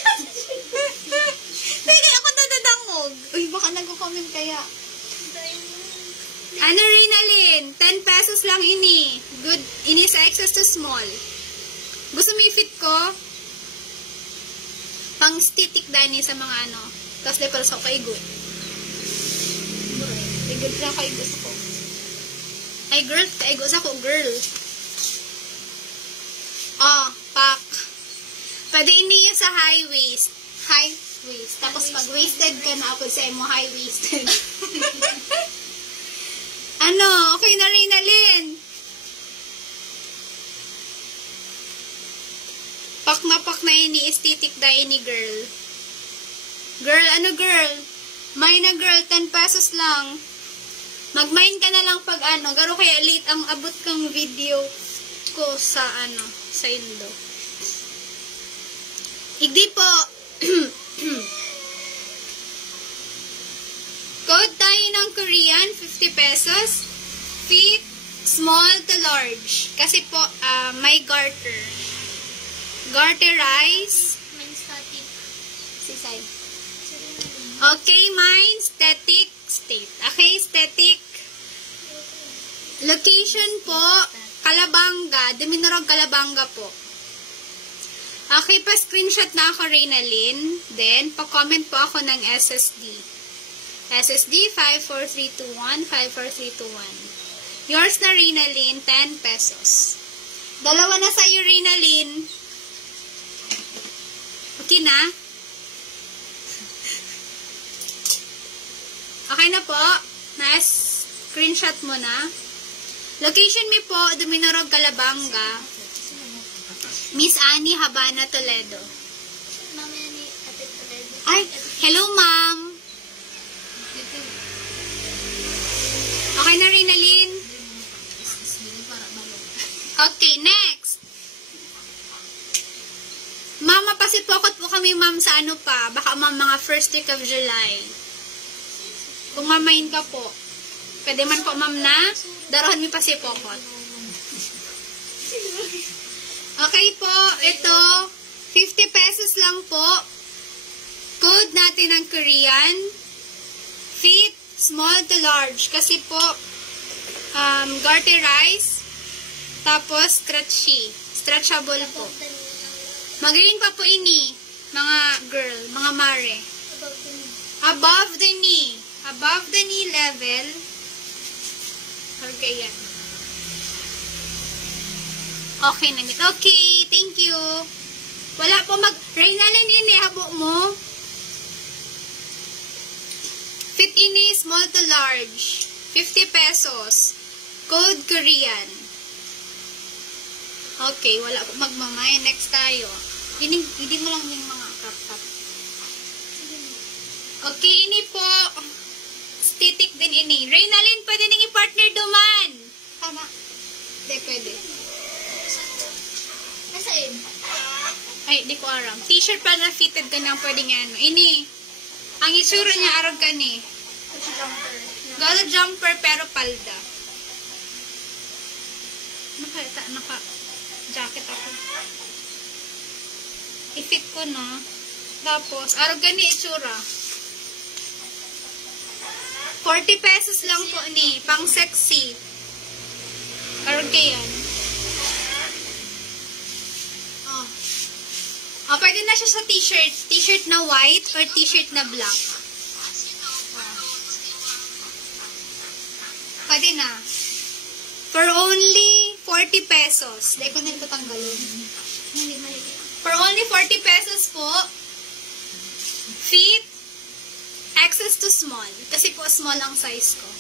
Sige, ako dadadangog. Uy, baka nag-comment kaya. Ano, Reynalyn? 10 pesos lang ini. Good. Ini sa excess to small. Gusto mo i-fit ko? Pang static dani sa mga ano. Tapos di para sa kaigo. Igod na kaigo sa ko. Ay, girl. Kaigo sa ko, girl. Oh, pak. Pwede ini yung sa high waist. High waist. Tapos pag wasted ka na ako sa mo high waisted. Ano? Okay na, Reynalyn. Pak na ini. Aesthetic da ini, girl. Girl, ano girl? Mine na girl. 10 pesos lang. Mag-mine ka na lang pag ano. Garo kaya late ang abot kang video ko sa ano. Sa Indo. Igdi po. Code tayo ng Korean, 50 pesos. Fit, small to large. Kasi po, may garter. Garterize. May static. Sisay. Okay, mine, static, state. Okay, static. Location po, Calabanga. Duminorog, Calabanga po. Okay, pa-screenshot na ako, Reynalyn. Then, pa-comment po ako ng SSD. SSD 54321, 54321. Yours na, Reynalyn, 10 pesos. Dalawa na sa'yo, Reynalyn. Okay na? Okay na po. Na-screenshot mo na. Location mi po, Duminorog, Calabanga. Miss Annie Habana Toledo. Mamaya ni Ate Toledo. Ay, hello ma'am. Okay na, Reynalyn? Okay, next. Mama, pasipokot po kami, ma'am, sa ano pa. Baka mga first week of July. Kung mamain ka po. Pwede man po, ma'am, na. Darohan mi pasipokot. Okay po, ito. 50 pesos lang po. Code natin ng Korean. Fit, small to large. Kasi po, garterize. Tapos, stretchable po. Magaling pa po ini, mga girl, mga mare. Above the knee. Above the knee level. Okay, yan. Okay na. Okay, thank you. Wala po Reynalyn ini, habo mo. Fit ini, small to large. 50 pesos. Code Korean. Okay, wala po magmamay. Next tayo. Hindi mo lang yung mga crop. Okay, ini po. Static din ini. Reynalyn, pwede nang i-partner duman. Tama. Hindi, pwede. Nasaan? Ay, di ko aram. T-shirt pa na fitted ka nang pwede nga ano. Ini. Ang isura niya, arog ka ni. Jumper. Gala jumper pero palda. Naka-jacket ako. I-fit ko na. Tapos, arog ka ni itsura. 40 pesos lang po ni. Pang sexy. Arog ka yan. Oh. Oh, pwede na siya sa t-shirt. T-shirt na white or t-shirt na black. Pwede na. For only 40 pesos. Dahil ko na ito tanggalin. For only 40 pesos po. Fit. Access to small. Kasi po small ang size ko.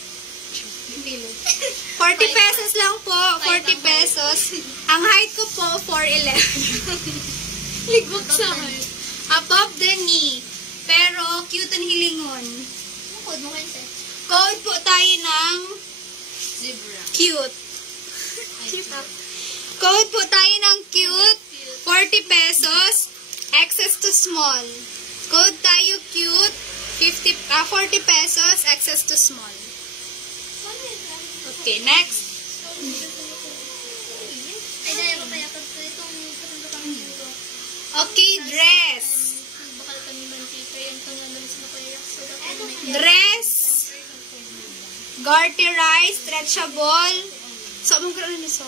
40 pesos lang po. 40 pesos. Ang height ko po, 4'11". Ligwag sa height. Above the knee. Pero, cute ang hilingon. Ano code mo kayo, sir? Code po tayo ng Zebra. cute. Code po tayo ng cute. 40 pesos. XS to small. Code tayo cute. 40 pesos. XS to small. Okay, next. Ay, dahil ko kaya pag itong dito. Okay, dress. Bakal kami mantika yung pangalan sa kaya. Dress. Garterized, stretchable. So, magkaroon na so.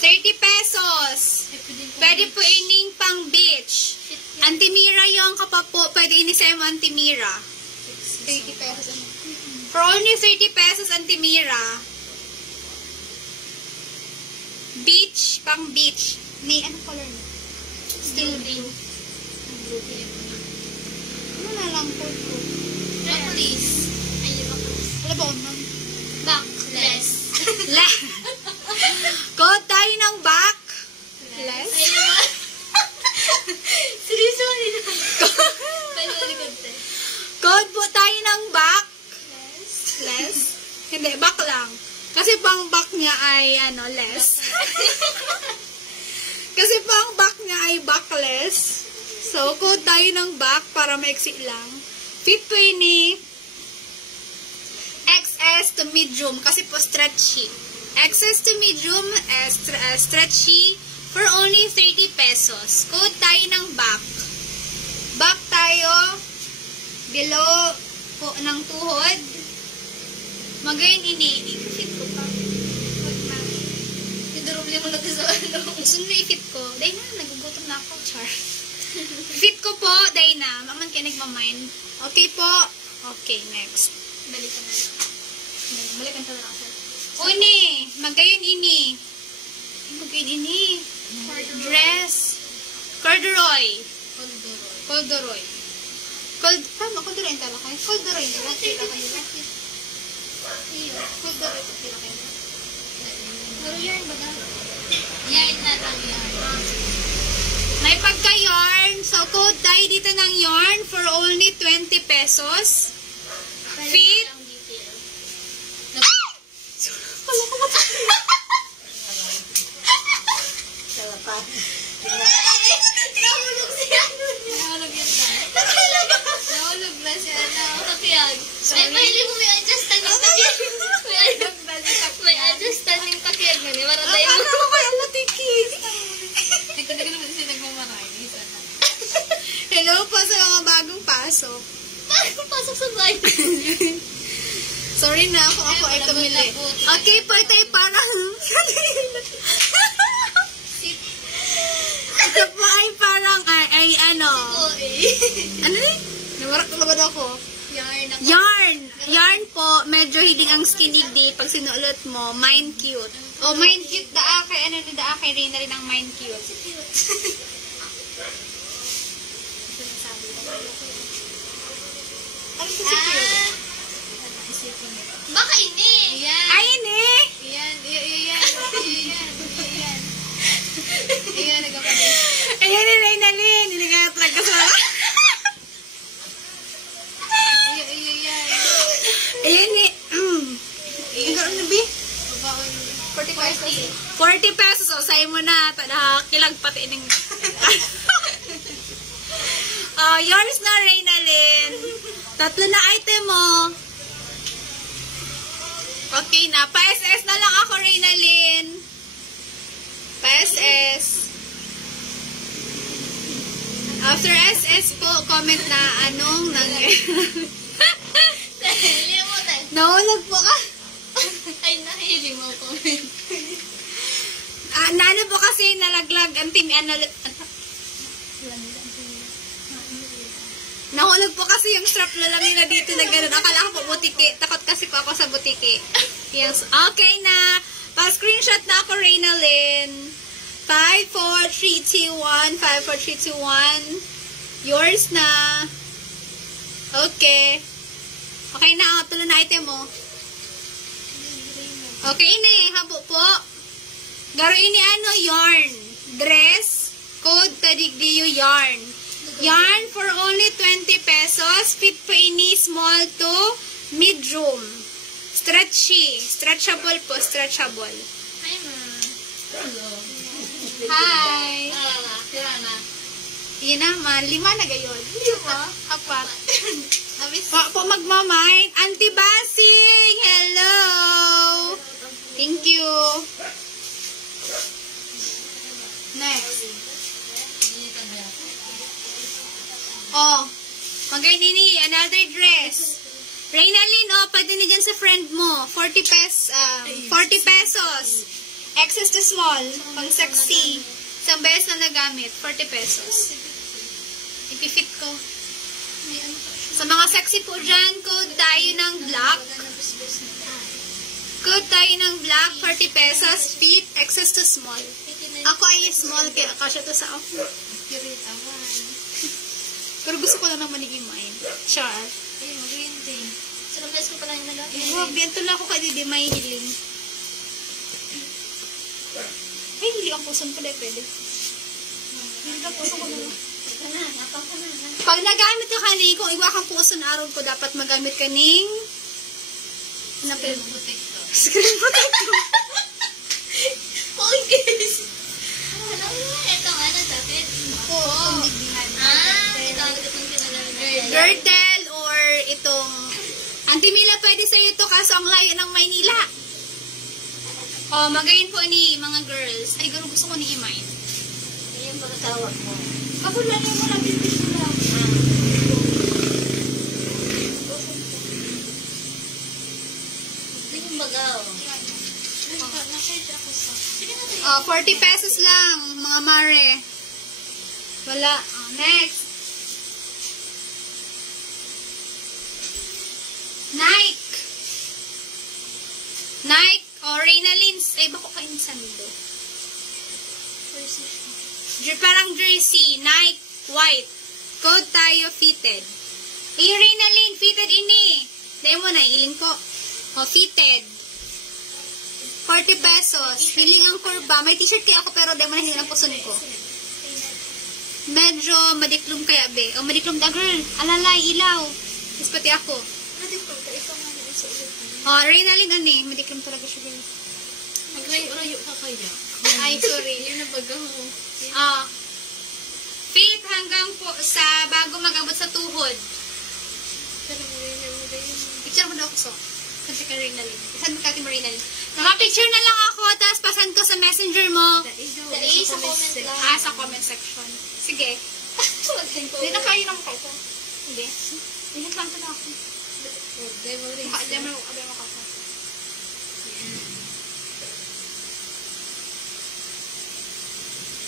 30 pesos. Pwede po ining pang beach. Antimira yung kapapo. Pwede inisay mo antimira. 30 pesos. For only 30 pesos antimira. Beach, pang beach. Ni, anong color niya? Still blue. Ano na lang po ko? Please. Ayun ako. Wala ba unang? Backless. Code tayo ng back. Less? Ayun ba? Seryoso ka nila. Pwede mo likod te. Code po tayo ng back. Less? Hindi, back lang. Kasi pang back niya ay, less. Kasi pang back niya ay backless. So, code tayo ng back para maiksi lang. Fit po ini XS to medium kasi po stretchy. XS to medium, stretchy for only 30 pesos. Code tayo ng back. Back tayo below po ng tuhod. Magayon ini. I-fit ko pa. Nidurog niya mo sa ano. Gusto mo i-fit ko? Dahil na, nagugutom na ako. Char. Fit ko po, dahil na. Maman kayo nagmamind. Okay po. Okay, next. Balikan na lang. Balikan ka na lang. Uni, magayon ini. Magayon ini. Dress. Corduroy. Corduroy. Tama, corduroy ang tala kayo. Corduroy na lang. Tila kayo. Corduroy po tila kayo. Pero yarn ba na? Yarn na lang yarn. May pagka-yarn. So, code tayo dito ng yarn for only 20 pesos. Fit. Nahulog siya. Nahulog yun na. Nahulog na siya. Nakakiyag. Ay, pahili mo may adjustan yung takiyag. May adjustan yung takiyag na ni. Para tayo mo. Ano kaya matikid? Nagkadagal naman siya nagmamaray. Hello po sa mga bagong pasok. Parang pasok sa bahay. Sorry na ako ay kamili. Okay po, ito ay parang... Ito po ay parang, Oo eh. Ano eh? Nawarak na ba ako? Yarn ako. Yarn po, medyo hiling ang skinny di pag sinuulot mo, mind cute. Oh, mind cute daa kay rin na rin ang mind cute. Ano kasi cute? Baka ini. Ayan. Ay, ini! Ayan. Ayan, nagkapalit. Ayan ni Reynalyn, hindi nga talaga sa... Ayan. Ayan ni... Ang gano'n na, Bi? Babaon. 40 pesos, o, sa'yo mo na. Kilag pati ng... Yours na, Reynalyn. 3 na item mo. Okay na. Pa-SS na lang ako, Reynalyn. Pa-SS. After SS po, comment na anong Hiling mo tayo. Nahulog po ka. Ay, nahiling mo comment. Nano po kasi nalaglag ang nahulog po kasi yung strap na lang na dito na gano'n. Akala ko po butiki. Takot kasi po ako sa butiki. Yes. Okay na. Pa-screenshot na ako, Reynalyn. 5, 4, 3, 2, 1. 5, 4, 3, 2, 1. Yours na. Okay. Okay na. Tuloy na item mo. Okay na eh. Habo po. Garo ini yarn. Dress. Code Tadigdiyo yarn. Yarn for only 20 pesos. Fit po ini small to medium. Stretchy. Stretchable po. Stretchable. Hi, ma. Hello. Hi! Tira na. Yun naman, 5 na gayon. 4. Abis. Po magmamind. Auntie Basing! Hello! Thank you. Next. Oh, magay nini, another dress. Reynalyn, oh, pwede na dyan sa friend mo. 40 pesos. Excess to small. Pang sexy. Isang beses na nagamit. 40 pesos. Ipifit ko. Sa mga sexy po dyan, code tayo ng black. Code tayo ng black, 40 pesos. Fit, excess to small. Ako ay small, kaya kasya to sa ako. Pero gusto ko lang naman i-mine. Char. Ay, mag-green thing. Sa beses ko pala yung nalaki. Wow, biento lang ako kay Didi may hiling. Ay, hindi ang puson pala, pwede. Hindi ang puson ko na. Pag nagamit ka kaning, kung iwa kang puson araw ko, dapat magamit ka ning Screen protector. screen protector. Okay, guys. Alam mo, ito ano, dapat. Oo. Ito ang itong kinalaman. Girdle or itong Auntie Mila, pwede sa'yo ito kaso ang layo ng Maynila. Oh, magayin po ni mga girls. Ay, gano'n gusto ko ni Imay. Yan yung pagkatawag mo. Ako lang yung mga bibig ko lang. Ito yung bagaw. Oh, 40 pesos lang, mga mare. Wala. Oh, next. Nike. Nike. Oh, Reynalyn's. Ay, bako kain sando. Parang jersey. Nike. White. Code tayo fitted. Eh, Reynalyn, fitted ini. Dahil mo na, iling ko. Oh, fitted. 40 pesos. Feeling ang kurba. May t-shirt kaya ako pero dahil mo na hindi lang puson ko. Medyo madiklum kaya, be. O, madiklum da, girl. Alalay, ilaw. Tapos pati ako. Oh, Reynalyn, ano eh. Madiklum talaga siya, girl. Nag-rayo ka kaya. Ay, sorry. Yun ang bagaw. Ah. Fit hanggang po sa bago mag-abot sa tuhod. Pero magayon. Picture mo daw ko, so. Kasi ka Reynalyn. Saan mo kati mo Reynalyn? Naka-picture na lang ako, tapos pasan ko sa messenger mo. Dahil sa comment lang. Ah, sa comment section. Sige. Hindi na kayo lang ko. Hindi. Hindi lang ito na ako. Nakaalam mo ako.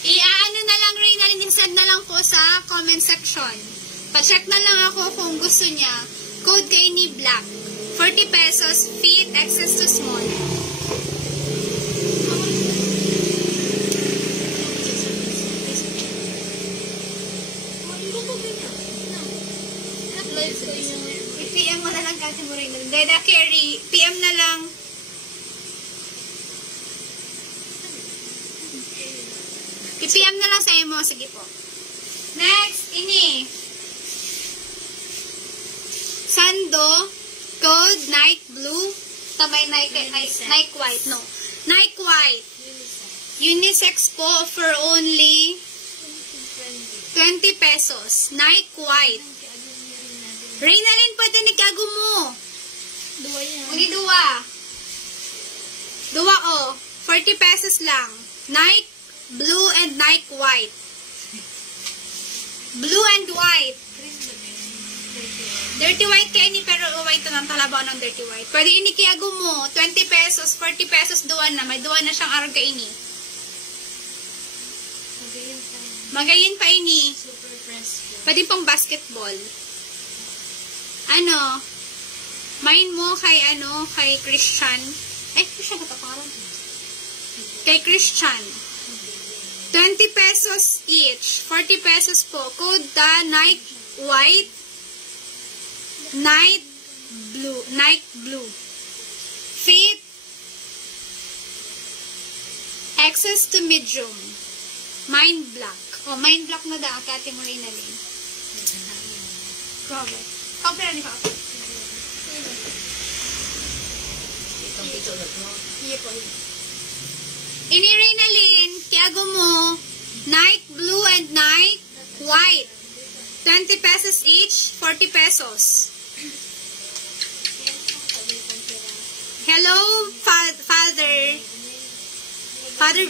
I-ano na lang Reynalyn, send na lang po sa comment section. Pa-check na lang ako kung gusto niya. Code kay ni Black. 40 pesos, fit, excess to small. I-PM mo na lang kasi mo Reynalyn. Deda Carry, PM na lang. I-PM na lang sa'yo mo. Sige po. Next, ini. Sando, code, Nike Blue. Tamay Nike White, no. Nike White. Unisex po for only 20 pesos. Nike White. Reynalyn, pwede ni kago mo. Dua yan. Uni duwa. Duwa, oh. 40 pesos lang. Nike Blue and Nike White. Blue and white. Dirty white kaya ni pero white na talabaw ng dirty white. Pwede ini kiyago mo. 20 pesos, 40 pesos duwan na. May duwan na siyang arang ka ini. Magayin pa ini. Super fresh. Pwede pang basketball. Ano? Main mo kay ano, kay Christian. Ay, Christian ka parang. Kay Christian. 20 pesos each. 40 pesos po. Code ta Nike White. Nike Blue. Fit. Access to medium. Mine black. Oh, mine black na da. Kati mo rin na rin. Grabe. Compare ni Papa. Itong picture mo. Iya po. Ini rin na rin. Kaya Iago mo, night blue and night white. 20 pesos each, 40 pesos. Hello, Father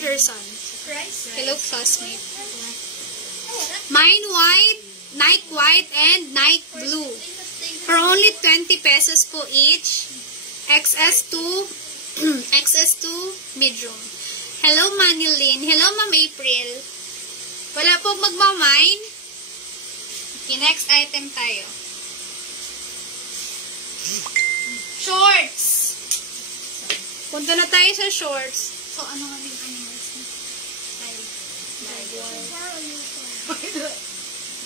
Gerson. Hello, classmate. Mine white, night white, and night blue. For only 20 pesos po each. XS2, XS2 medium. Hello, Manilyn. Hello, Ma'am April. Wala po magmamine. Okay, next item tayo. Shorts. Punta na tayo sa shorts. So, ano nga yung animals niya?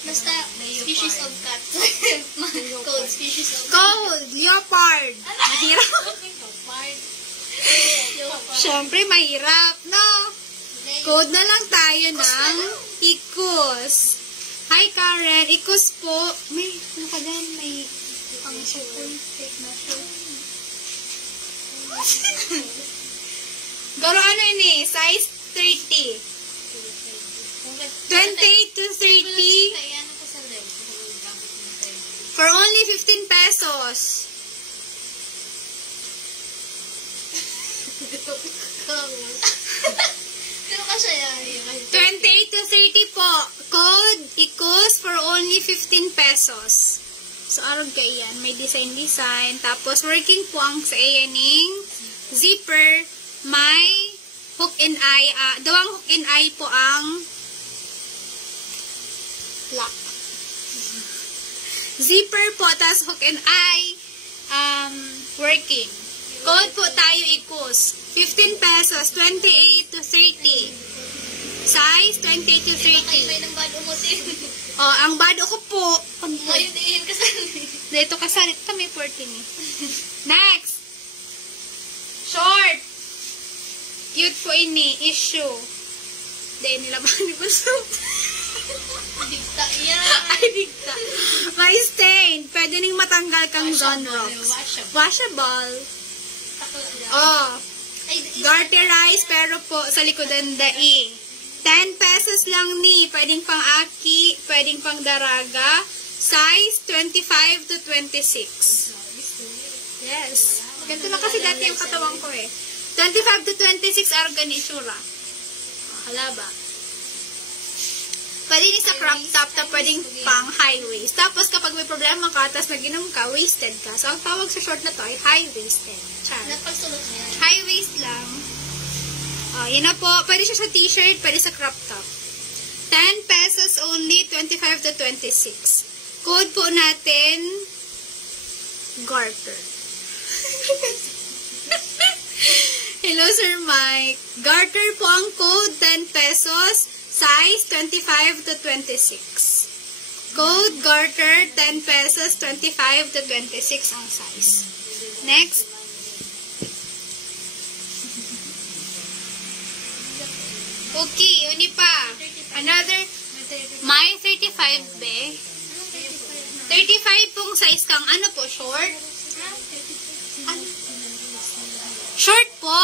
Basta, species of cat. Code, species of cat. Cold, leopard. Mahirap. Leopard. Syempre, mahirap, no? Code na lang tayo ng Ikus. Hi, Karen. Ikus po. May, ano ka din? May pang short. Garo ano yun eh? Size 30. 28 to 30. For only 15 pesos. Pero kasi yan. 28 to 30 po. Code Ikus for only 15 pesos. So, arog kayo yan. May design. Tapos, working po ang sa iyaning zipper. May hook and eye. Dawang hook and eye po ang lock. Zipper po, tas hook and eye working. Code po tayo Ikus. 15 pesos, 28 to 30. Size, 28 to 30. May nang bado mo din. Oh, ang bado ko po. Ngayon dihin kasali. Dito kasalit kami 14 eh. Next. Short. Cute po ini. Issue. Dahil nila ba ni Baso? Digta yan. Ay, digta. May stain. Pwede ning matanggal kang Zone Rocks. Washable. Oh. Garterize pero po sa likodan dai. 10 pesos lang ni. Pwedeng pang aki, pwedeng pang daraga. Size 25 to 26. Yes. Ganito na kasi dati yung katawan ko eh. 25 to 26 argan isura. Hala ba? Pwede ni sa crop top, pwedeng pang high waist. Tapos kapag may problema ka, tapos nag-inom ka, wasted ka. So ang tawag sa short na to ay high-waisted. Char. Napagsulot mo yan. High waist lang. Oh, yun na po. Pwede siya sa t-shirt, pwede sa crop top. 10 pesos only, 25 to 26. Code po natin, Garter. Hello, Sir Mike. Garter po ang code, 10 pesos. Size, 25 to 26. Code Garter, 10 pesos, 25 to 26 ang size. Next. Okay, uni pa. Another, may 35 be. 35 pong size kang ano po, short? Ano? Short po.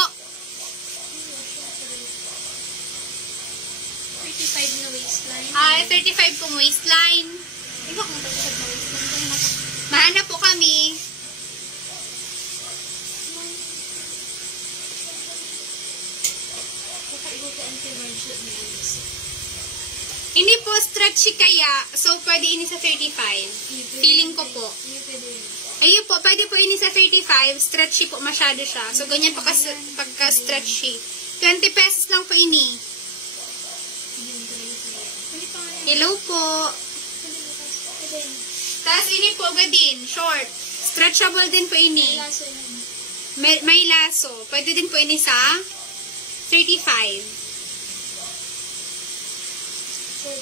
35 na waistline. 35 pong waistline. Iba kung 35 na waistline. Mahanap po kami. Ini po stretchy kaya, so pwede ini sa 35. Feeling ko po. Ayun po, pwede po ini sa 35. Stretchy po masyado siya. So ganyan pagka-stretchy. 20 pesos lang po ini. Hello po. Tapos ini po din, short. Stretchable din po ini. May laso. Pwede din po ini sa 35.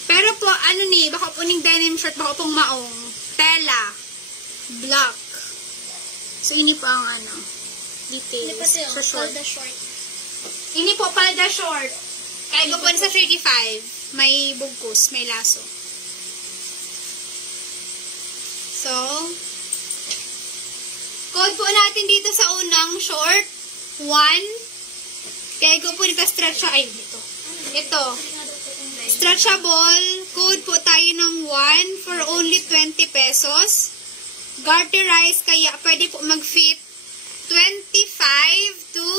Pero po, ano ni, baka po ning denim shirt, baka pong maong. Tela. Black. So, ini po ang ano, details. Sa short. Ini po, palda short. Kaya ko po sa 35. May bugkos, may laso. So, code po natin dito sa unang short. 1. Kaya ko po naka-stretch siya. Ay, dito. Ito. Stretchable. Code po tayo ng 1 for only 20 pesos. Garterize, kaya pwede po mag-fit 25 to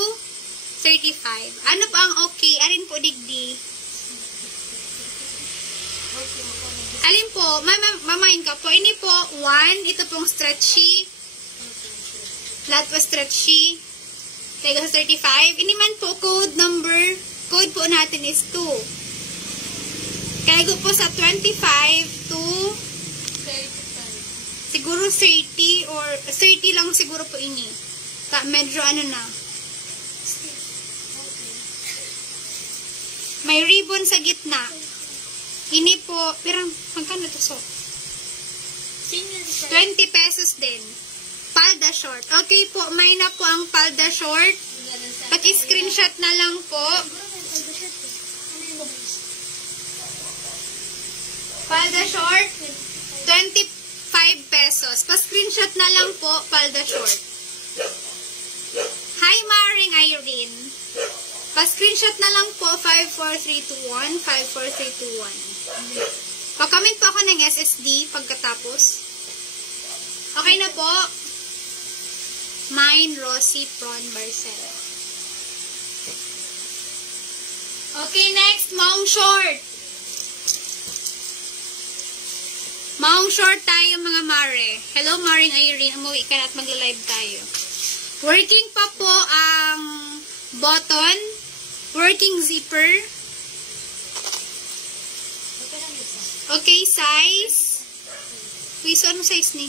35. Ano pa ang okay? Alin po digdi? Alin po? Mamain ka po. Ini po, 1. Ito pong stretchy. Lahat po stretchy. Tayo sa 35. Ini man po, code po natin is 2. Kaya po sa 25 to siguro 30 or 30 lang siguro po ini. Medyo ano na. May ribbon sa gitna. Ini po, pero magkano to so? 20 pesos din. Palda short. Okay po, may na po ang palda short. Paki-screenshot na lang po. Palda short, 25 pesos. Pa-screenshot na lang po, palda short. Hi, Maring Irene. Pa-screenshot na lang po, 54321, 54321. Pa-comment po ako ng SSD pagkatapos. Okay na po. Mine, Rosie, Prawn, Barcel. Okay, next, Maong short. Maong short tayo mga mare. Hello Maring Irene, umuwi ka na at magla-live tayo. Working pa po ang button, working zipper. Okay, size. Uy, so anong size ni?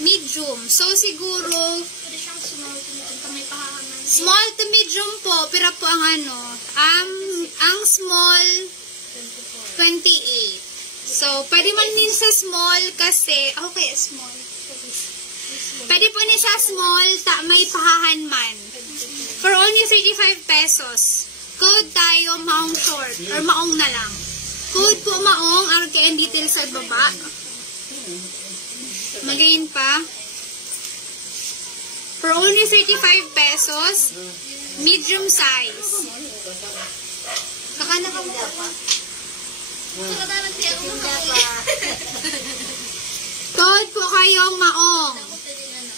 Medium. So siguro Pwede siyang small to may pahahaman. small to medium po, pero po ang ano, ang small 28. So, pwede man din sa small kasi, okay, small. Pwede po din sa small, may pahahan man. For only 35 pesos. Code tayo, maong short, or maong na lang. Code po maong, RKN details sa baba. Magayin pa. For only 35 pesos, medium size. Saka nakamuha pa. Code po kayong maong.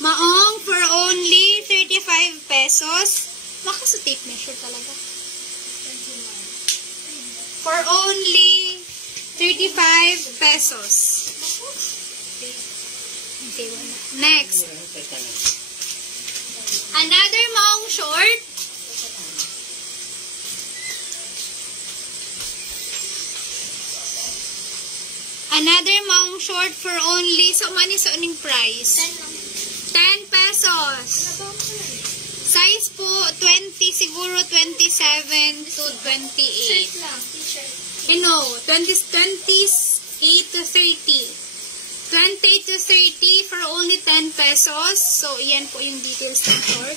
Maong for only 35 pesos. Makaso tape measure talaga. For only 35 pesos. Okay, wala. Next. Another maong short. Another maong short for only, so mani sa uning price? 10 pesos. Size po, 20, siguro 27 to 28. You know, 28 to 30. 28 to 30 for only 10 pesos. So, yan po yung details ng short.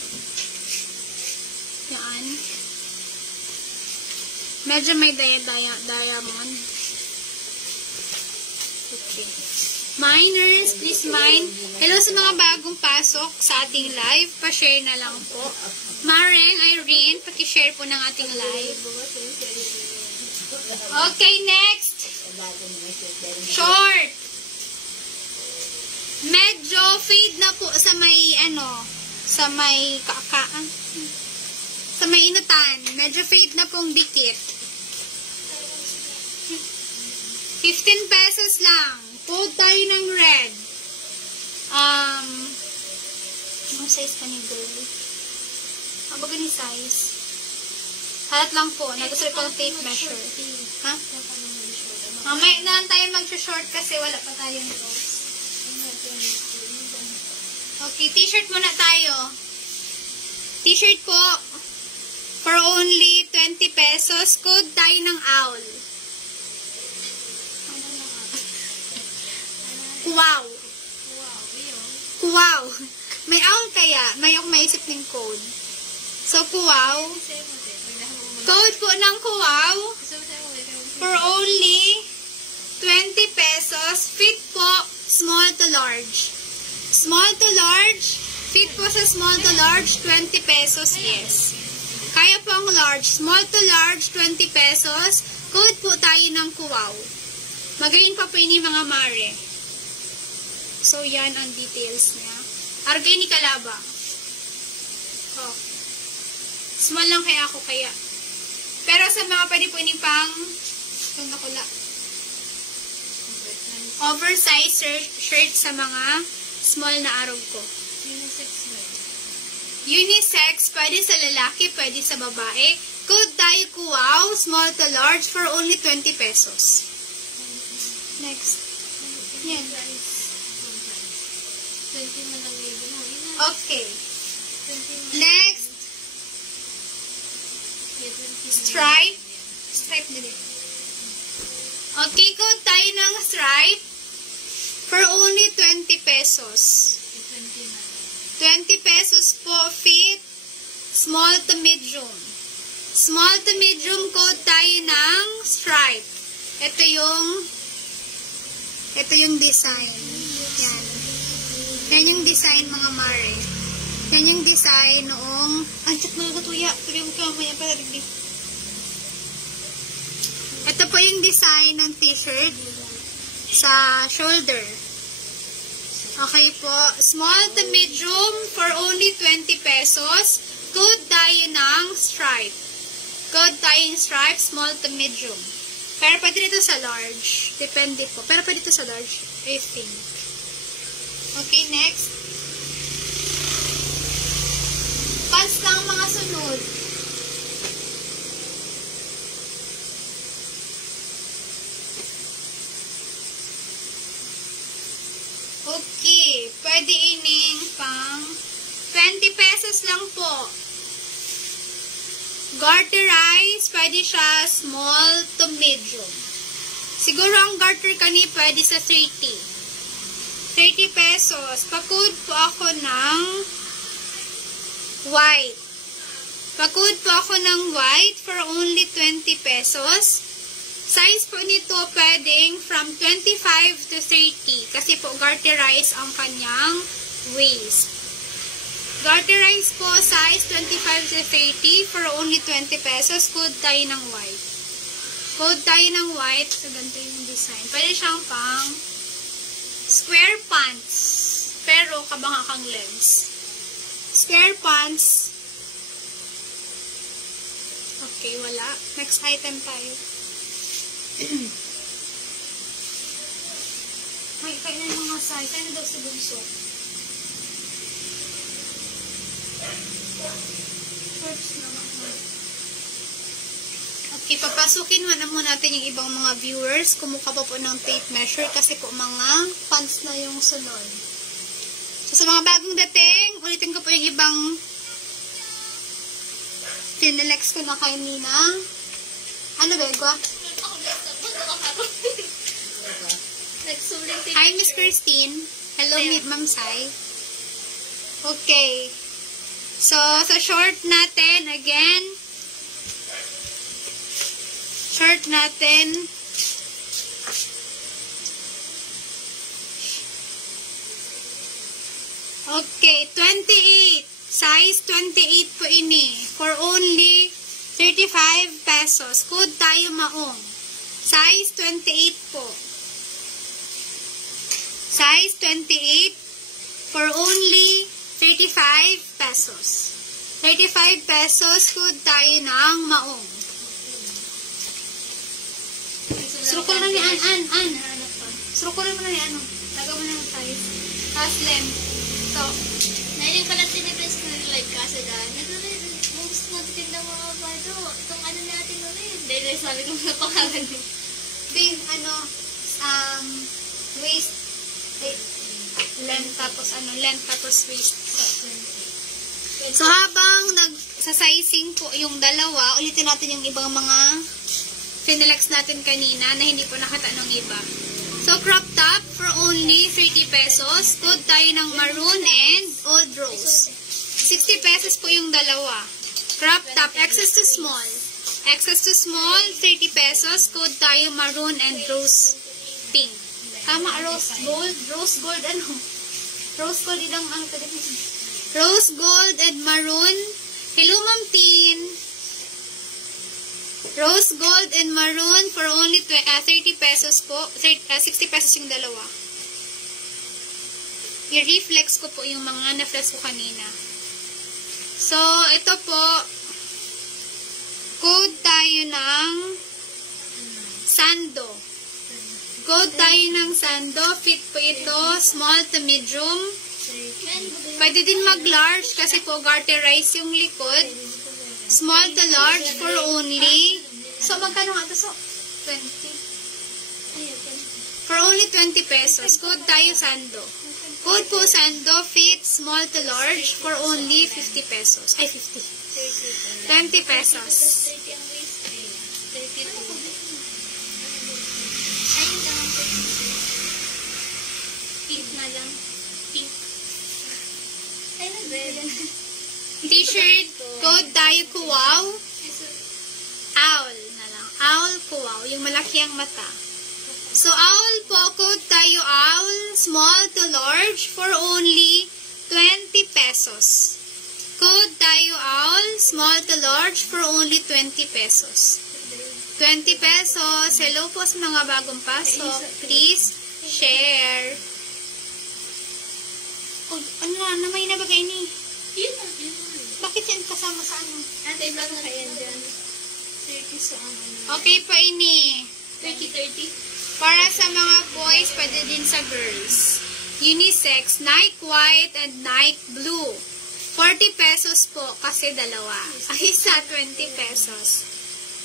Yan. Medyo may diamond. Okay. Miners, please mine. Hello sa mga bagong pasok sa ating live. Pa-share na lang po. Mareng, Irene, paki-share po ng ating live. Okay, next. Short. Medyo fade na po sa may, sa may kakaan. Sa may inutan. Medyo fade na pong dikit. 15 pesos lang. Code tayo ng red. Anong size ka ni girl? Ang baga ni size. Halat lang po. Nag-circle tape measure. Ha? Mamaya na lang tayo mag-short kasi wala pa tayong clothes. Okay, t-shirt muna tayo. T-shirt po. For only 20 pesos. Code tayo ng owl. Wow. Wow. May owl kaya. May ako maisip ng code. So, kuwaw. Code po ng kuwaw. For only 20 pesos. Fit po, small to large. Small to large. Fit po sa small to large, 20 pesos, yes. Kaya po ang large. Small to large, 20 pesos. Code po tayo ng Kuwaw. Magayon pa po ini mga mare. So, yan ang details niya. Argay ni Kalaba. Oh. Small lang kaya ako kaya. Pero sa mga pwede po ini pang oversized shirt sa mga small na arog ko. Unisex, pwede sa lalaki, pwede sa babae. Code tayo Kuwaw, small to large for only 20 pesos. Next. Yan. 20 na lang yun. Okay. 20 na. Next. Stripe. Stripe na din. Okay, code tayo ng stripe for only 20 pesos. 20 pesos po, fit, small to medium. Small to medium code tayo ng stripe. Ito yung design. Yan. Yan yung design mga mare. Yan yung design noong, check mga katuya. Tuloy mo kamaya para rin. Ito po yung design ng t-shirt sa shoulder. Okay po. Small to medium for only 20 pesos. Code tayo ng stripe. Code tayo ng stripe, small to medium. Pero pwede dito sa large. Depende po. Pero pwede dito sa large, I think. Okay, next. Pants lang mga sunod. Okay, pwede ining pang 20 pesos lang po. Garterize, pwede siya small to medium. Siguro ang garter kani pwede sa 30. 30 pesos. Pa-code po ako ng white. Pa-code po ako ng white for only 20 pesos. Size po nito pwedeng from 25 to 30 kasi po garterize ang kanyang waist. Garterize po size 25 to 30 for only 20 pesos. Code tayo ng white. Code tayo ng white. So, ganito yung design. Pwede siyang pang square pants pero kabanga kang legs. Square pants. Okay, wala. Next item tayo. May kayo na yung mga size. Ano daw sa bunso? Okay, papasukin na muna natin yung ibang mga viewers. Kumuha pa po ng tape measure kasi po mga pants na yung sunod. So, sa mga bagong dating, ulitin ko po yung ibang pinelex ko na kay Nina. Ano ba, Egwa? Hi, Miss Christine. Hello, Ma'am Sai. Okay. So, sa short natin, again, short natin, okay, 28. Size 28 po ini. For only 35 pesos. Code tayo maong. Size 28 po. Size 28 for only 35 pesos. 35 pesos, code tayo ng maong. Srukol na ni An. Srukol mo na ni ano. Tagaw mo na ng size. Tapos length. So, nailing pala sinipres ko na like kasi dahil. Gusto mo titignan mga bado. Itong ano natin ulit. Dahil sabi ko mga pangalan. Then, waist, length tapos waist. So, habang nagsasizing po yung dalawa, ulitin natin yung ibang mga finelex natin kanina na hindi po nakatanong iba. So, crop top for only 30 pesos. Code tayo ng maroon and old rose. 60 pesos po yung dalawa. Crop top, excess to small. Excess to small, 30 pesos. Code tayo maroon and rose pink. Tama, rose gold. Rose gold, ano? Rose gold, idang ano ka din? Rose gold and maroon. Hello, Ma'am Tin. Rose gold and maroon for only 30 pesos po. 60 pesos yung dalawa. I-reflex ko po yung mga na-flex ko kanina. So, ito po, code tayo ng Sando. Code tayo ng Sando. Fit po ito, small to medium. Pwede din mag-large kasi po garterize yung likod. Small to large for only. So, magkano nga ito? So, 20. For only 20 pesos. Code tayo Sando. Code po Sando, fit small to large for only 50 pesos. Ay, 50. 20 pesos. Pink na lang. Pink. T-shirt, code tayo Kuwaw. Owl na lang. Owl Kuwaw. Yung malaki ang mata. So, owl po, code tayo owl, small to large for only 20 pesos. Code tayo owl, small to large for only 20 pesos. 20 pesos. Hello po sa mga bagong pasok. Please share. Oh, ano na, may nabagay ni? Bakit yan kasama sa ano? Ate, vlog na kayan dyan. 30 sa ano. Okay pa ini. 30. Para sa mga boys, pwede din sa girls. Unisex, Nike white and Nike blue. 40 pesos po kasi dalawa. Ay, isa 20 pesos.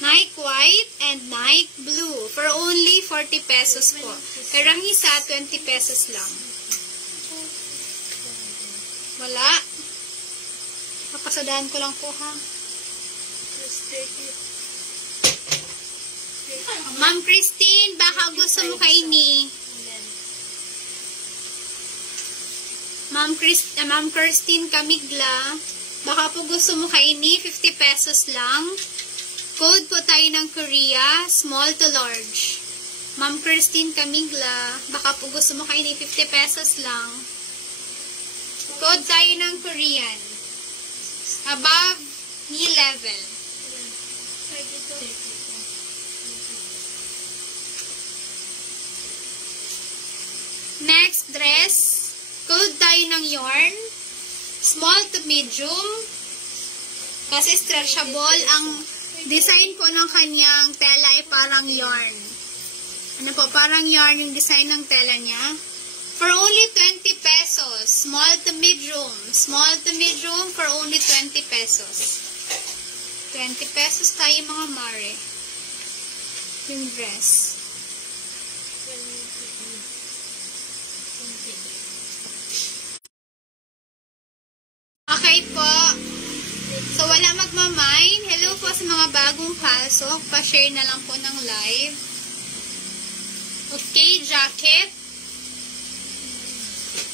Nike white and Nike blue for only 40 pesos po. Pero ang isa 20 pesos lang. Wala. Papasadahan ko lang po ha. Ma'am Christine, baka gusto mo kaini. Ma'am Christine Camigla, baka po gusto mo kaini, 50 pesos lang. Code po tayo ng Korea, small to large. Ma'am Christine Camigla, baka po gusto mo kaini, 50 pesos lang. Code tayo ng Korean. Above knee level. Next dress, code tayo ng yarn, small to medium, kasi stretchable. Ang design po ng kanyang tela ay parang yarn. Ano po, parang yarn yung design ng tela niya. For only 20 pesos, small to medium. Small to medium for only 20 pesos. 20 pesos tayo mga mare. Yung dress. Okay po. So, wala magmamine. Hello po sa mga bagong pasok. Pa-share na lang po ng live. Okay, jacket.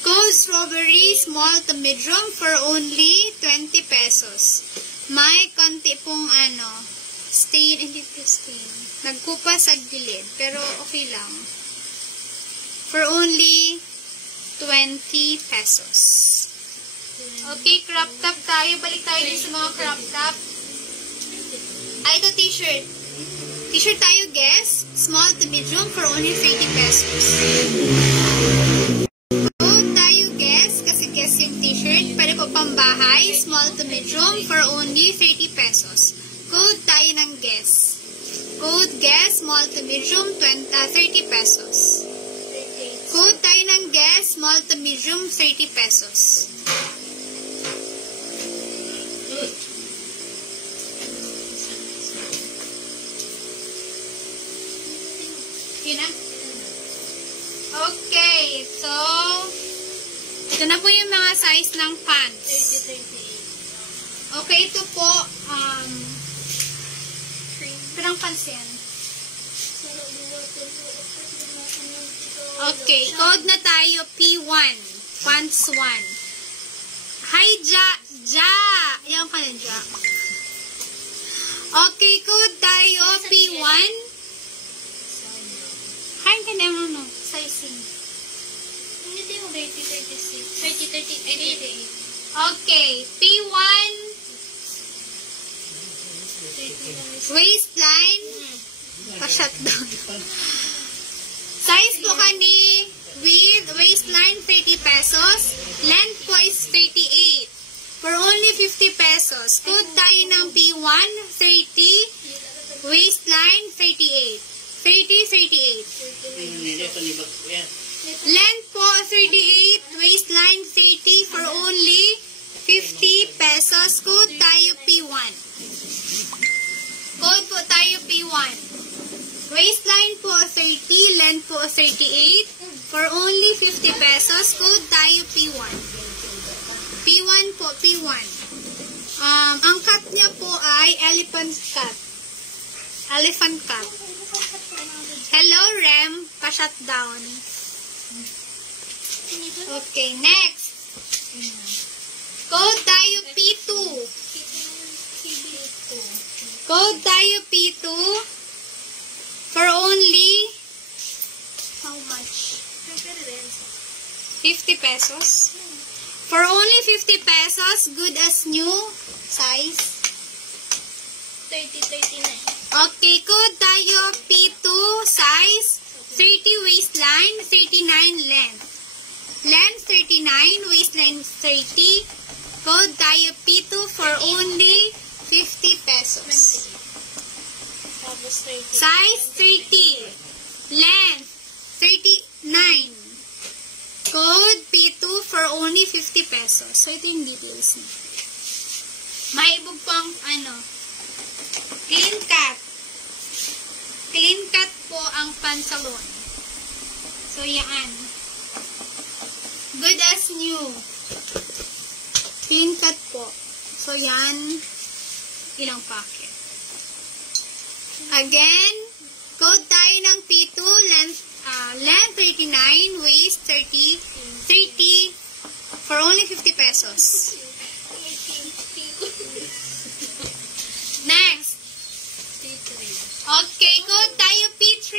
Code strawberry, small to medium for only 20 pesos. May konti pong stain, hindi po stain. Nagkupa sa gilid, pero okay lang. For only 20 pesos. Okay, crop top tayo. Balik tayo din sa mga crop top. Ay, ito t-shirt. T-shirt tayo, guess. Small to medium for only 30 pesos. Code tayo, guess. Kasi guess yung t-shirt. Pwede po pambahay. Small to medium for only 30 pesos. Code tayo ng guess. Code guess, small to medium, 30 pesos. Code tayo ng guess, small to medium, 30 pesos. Yun na. Okay, so, ito na po yung mga size ng pants. 30. Okay, ito po, parang pants yan. Okay, code na tayo, P1, pants 1. Hi, Ja! Yan ka na, Ja. Okay, code tayo, P1. Hi, ka na yung sizing. Hindi mo 30, 36. 30, 38. Okay, P1. 30 lang is Waistline, pa-shutdown. Size po kani with waistline 30 pesos. Length po is 38. For only 50 pesos. Code tayo ng P1, 30. Waistline, 38. 30, 38. Length po, 38. Waistline, 30. For only 50 pesos. Code tayo P1. Code po tayo P1. Waistline po, 30. Length po, 38. For only 50 pesos. Code tayo P1. P1 po, P1. Ang cut niya po ay elephant cut. Elephant cut. Hello, Rem. Pa-shutdown. Okay, next. Code tayo P2. Code tayo P2. For only, how much? 50 pesos. For only 50 pesos, good as new size. 30-39. Okay, code tayo P2 size, 30 waistline, 39 length. Length 39, waistline 30. Code tayo P2 for only 50 pesos. Size 30. Length 39. Code P2 for only 50 pesos. So, ito yung details niya. Maibog pang, clean cut. Clean cut po ang pantalon. So, yan. Good as new. Clean cut po. So, yan. Ilang packet. Again, code tayo ng P2, length 39, waist 30, for only 50 pesos. Next. Okay, code tayo P3.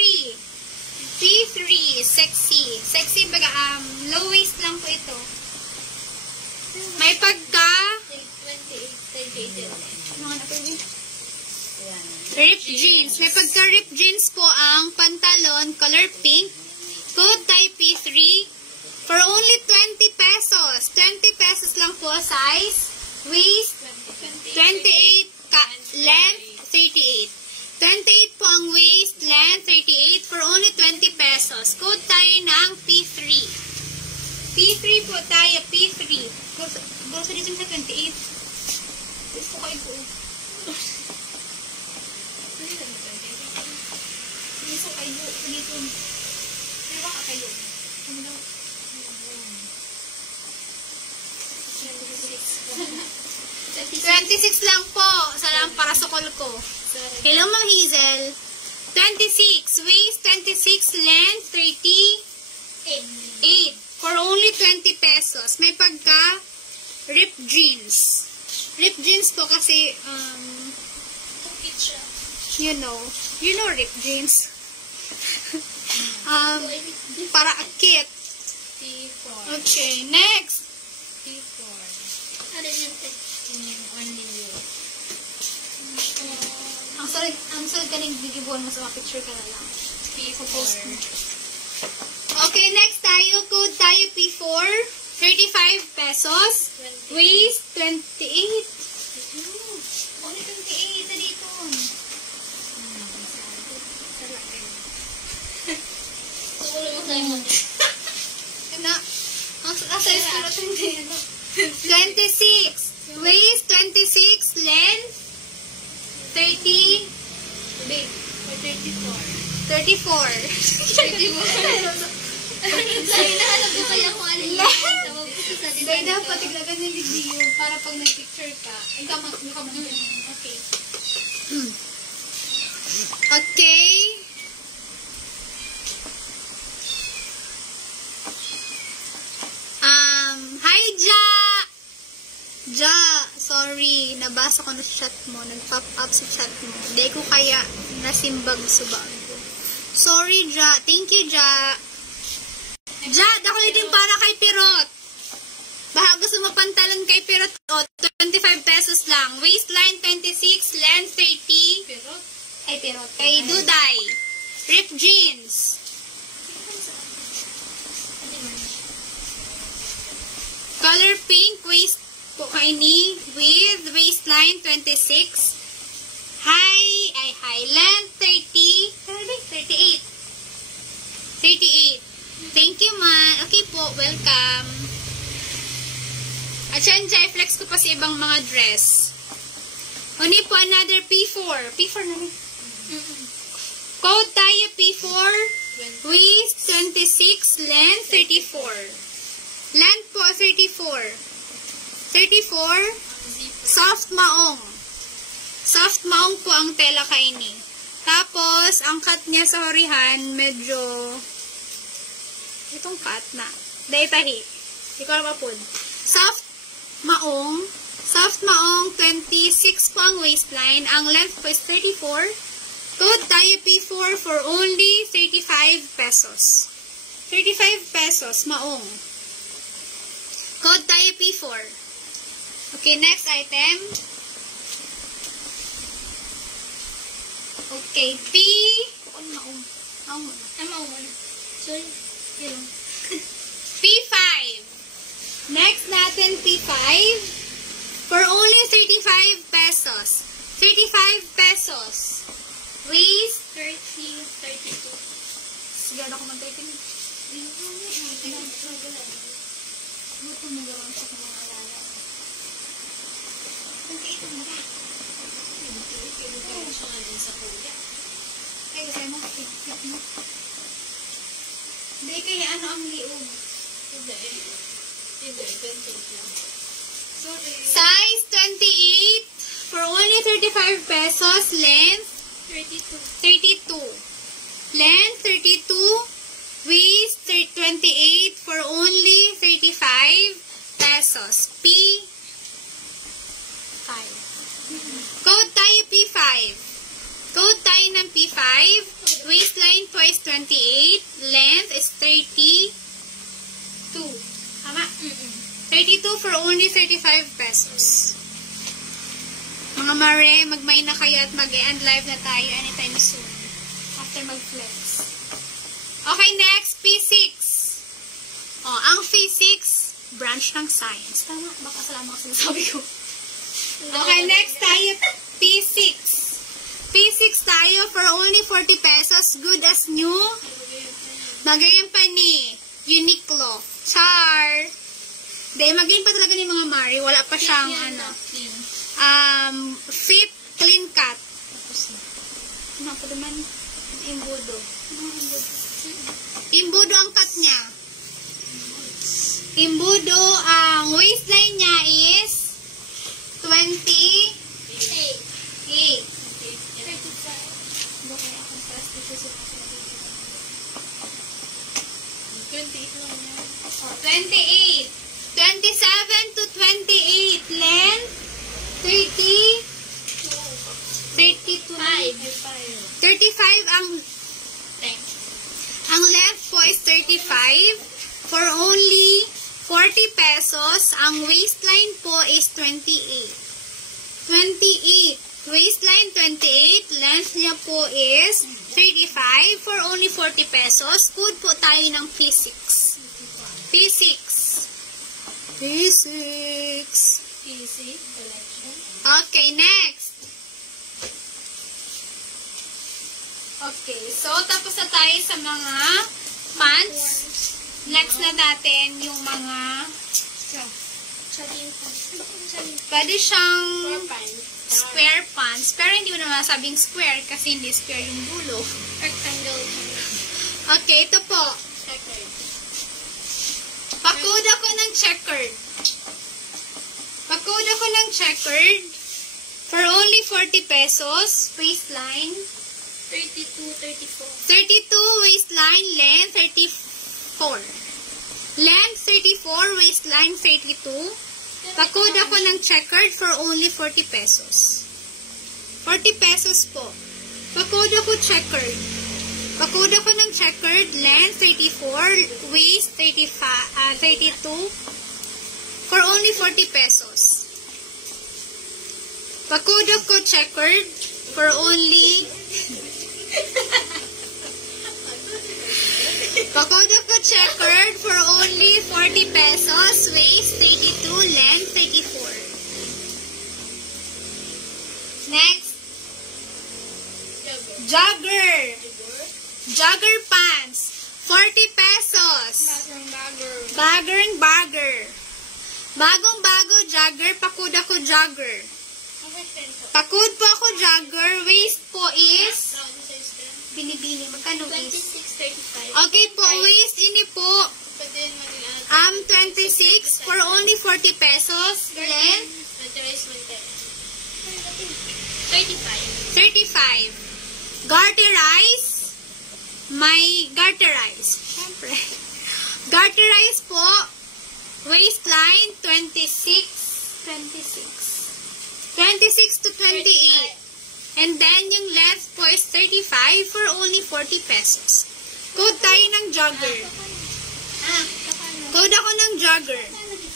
P3, sexy. Sexy baga, low waist lang po ito. May pagka 28. ripped jeans. May pagka ripped jeans po ang pantalon, color pink. Code tayo P3 for only 20 pesos. 20 pesos lang po size. Waist 28, length 38. 28 po ang waist, length 38 for only 20 pesos. Code tayo ng P3. P3 po tayo, P3. Grocery din sa 28. Gusto kayo po. Gusto kayo. Dito. Diba ka kayo? Ano daw? 26 lang po. Salam para sa call ko. Hello, Ma'am Hazel. 26. Waist, 26. Length, 38. For only 20 pesos. May pagka ripped jeans. Ripped jeans po kasi, you know ripped jeans. Para akit. Okay, next. Ano yun? Ang solid ka nang gigibuan mo sa mga picture ka na lang. Post mo. Okay, next tayo. Code tayo P4. 35 pesos. Waist, 28. Only 28 na dito. Sukulo mo tayo mo. Ang size ko na 26. Waist, 26. Length, 30. Big. 34. 34. Dahil nahanap ko kaya kung ano yun. Dahil dapat tiglagan ng video para pag nag-picture ka, okay. Okay. Hi, Ja! Ja, sorry. Nabasa ko na sa chat mo. Nag-pop up sa chat mo. Hindi ko kaya nasimbag sa bago. Sorry, Ja. Thank you, Ja. Ja, dako din para kay Pirot. Baka gusto mo pantalon kay Pirot. O, 25 pesos lang. Waistline 26, length 30. Pero, Ay, pero kay Duday. Ripped jeans. Color pink waist po kay ni with waistline 26. High length 30. 38. 38. Thank you, man. Okay po, welcome. At yan, flex ko pa sa ibang mga dress. Oni po, another P4. P4 na rin. Coat tayo P4. Waist 26, length 34. Length po 34. 34. Soft maong. Soft maong po ang tela kaini. Tapos, ang cut niya sa horihan, medyo itong cut na. Dahil tahi. Hindi ko alam po. Soft maong. Soft maong, 26 po ang waistline. Ang length po is 34. Coat tayo P4 for only 35 pesos. 35 pesos, maong. Code tayo P4. Okay, next item. Okay, P. Maong. sorry, yun lang. P5. Next natin, P5. For only 35 pesos. 35 pesos. Waist 30, 32. sigado ako mag-typing. Hindi kaya ano ang liog. Size 28 for only 35 pesos. Length 32. Length 32. Waist 28 for only 35 pesos. P5. Code tayo P5. Code tayo ng P5. Waistline po is 28. Length is 32. Tama? 32 for only 35 pesos. Mga mare, mag-may na kayo at mag-e-end live na tayo anytime soon. After mag-flex. Okay, next, P6. Oh, ang P6, branch ng science. Tama? Baka salamat sa sinasabi ko. Okay, next tayo, P6. P6 tayo for only 40 pesos. Good as new. Magayon pa ni Uniqlo. Char. Dahil magayon pa talaga ni mga Mari. Wala pa siyang, fit, clean cut. Ano pa naman? Imbudo. Imbudo ang cut niya. Imbudo, ang waistline niya is 28. 28. 27 to 28. Length 30. 32. 35 ang length po is 35 for only 40 pesos. Ang waistline po is 28. 28. Waistline 28. Length niya po is 35 for only 40 pesos. Food po tayo ng P6. P6. P6 collection. Okay, next. Okay, so tapos na tayo sa mga pants. Next na natin yung mga pwede siyang square pants. Pero hindi mo naman sabing square kasi hindi square yung dulo. Rectangle. Okay, ito po. Pakode ako ng checkered. Pakode ako ng checkered for only 40 pesos. Waistline 32, 34. 32 waistline, length 34. Length 34, waistline 32. Pakode ako ng checkered for only 40 pesos. 40 pesos po. Pakode ako checkered. Pakode ako ng checkered, length 34, waist 32 for only 40 pesos. Pakod ako checkered for only... Pakod ako checkered for only 40 pesos. Waist 32, length 34. Next. Jogger. Jogger pants. 40 pesos. Bagger. Bagong-bago jogger. Pakod ako jogger. Pakod po ako jogger. Waist po is... Binibini. Magkano waist? 26.35. Okay po, waist ini po. 26 for only 40 pesos. Length? 35. Garterize. May garterize. Siyempre. Garterize po. Waistline 26 to 28. And then, yung length po is 35 for only 40 pesos. Code tayo ng jogger. Code ako ng jogger.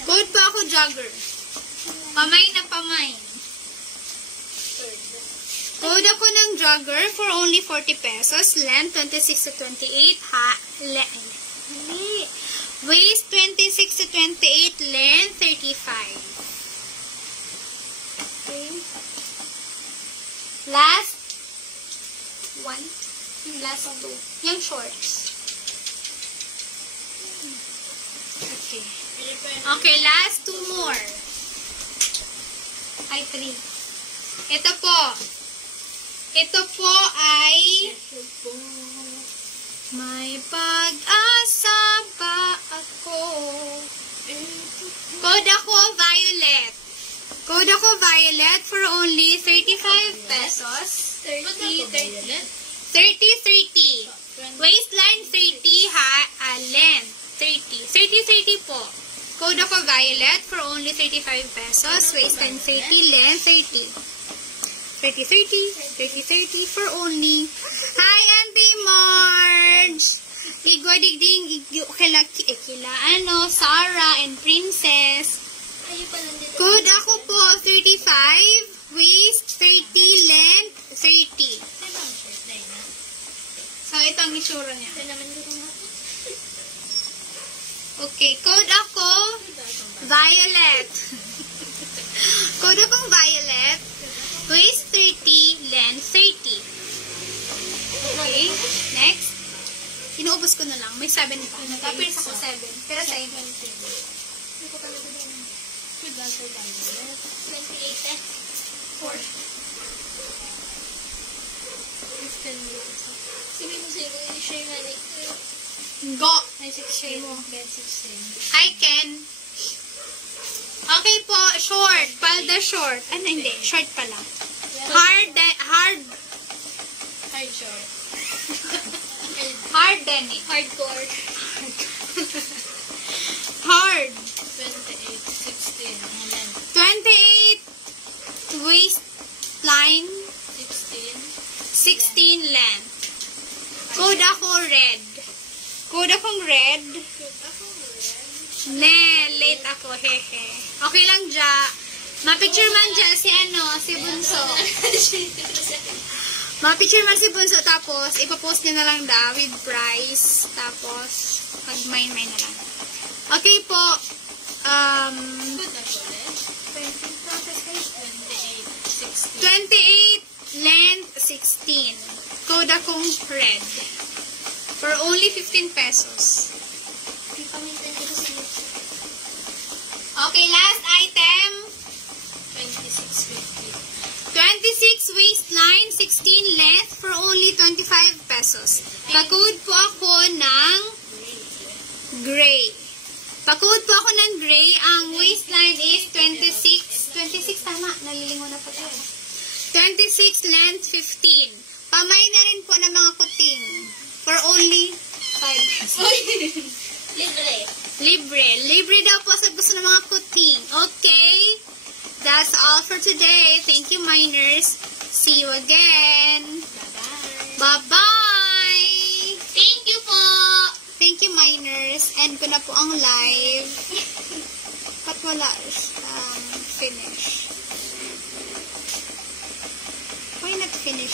Code pa ako jogger. Pamay na pamay. Code ako ng jogger for only 40 pesos. Length 26 to 28. Waist 26 to 28. Length 35. Okay. Last one. Last two. Yung shorts. Okay. Okay, last two more. Ay, three. Ito po. Ito po ay may pag-asa ba ako? Code ako violet. Code ako violet for only 35 pesos. 30. Waistline 30 length 30 po. Code ako violet for only 35 pesos. Waistline 30, length 30 for only. Hi, Auntie Marge! Igwadigding Sarah and Princess. Code ako po 35, waist 30, length 30. So, ito ang isura niya. Okay, code ako violet. Code akong violet, waist 30, length 30. Okay, next. Inuubos ko na lang. May 7 pa. Tapos ako 7. Pero sa inyo. 4. Go! I can. Okay po, short. Palda short. Ano, hindi. Short pala. Hard short. Hard denim. Hardcore. Hard. 28, 16. 28 waist line. 16. 16 length. Code ako red. Code akong red. Late ako, hehe. Okay lang dya. Ma-picture man dya si Bunso. Ma-picture man si Bunso, tapos ipapost niya na lang with price. Tapos, pag-mine na lang. Okay po. 28 length 16. Code akong red. For only 15 pesos. Okay, last item. 26 waistline, 16 length for only 25 pesos. Pa-code po ako ng gray. Pa-code po ako ng gray. Ang waistline is 26. 26 tama. Nalilingo na po tayo. 26 length 15. Pamay na rin po ng mga kuting. For only 5 pesos. Libre daw po sa gusto ng mga kuting. Okay? That's all for today. Thank you, miners. See you again. Bye-bye. Thank you po. Thank you, miners. End ko na po ang live. Ba't wala finish? finish it.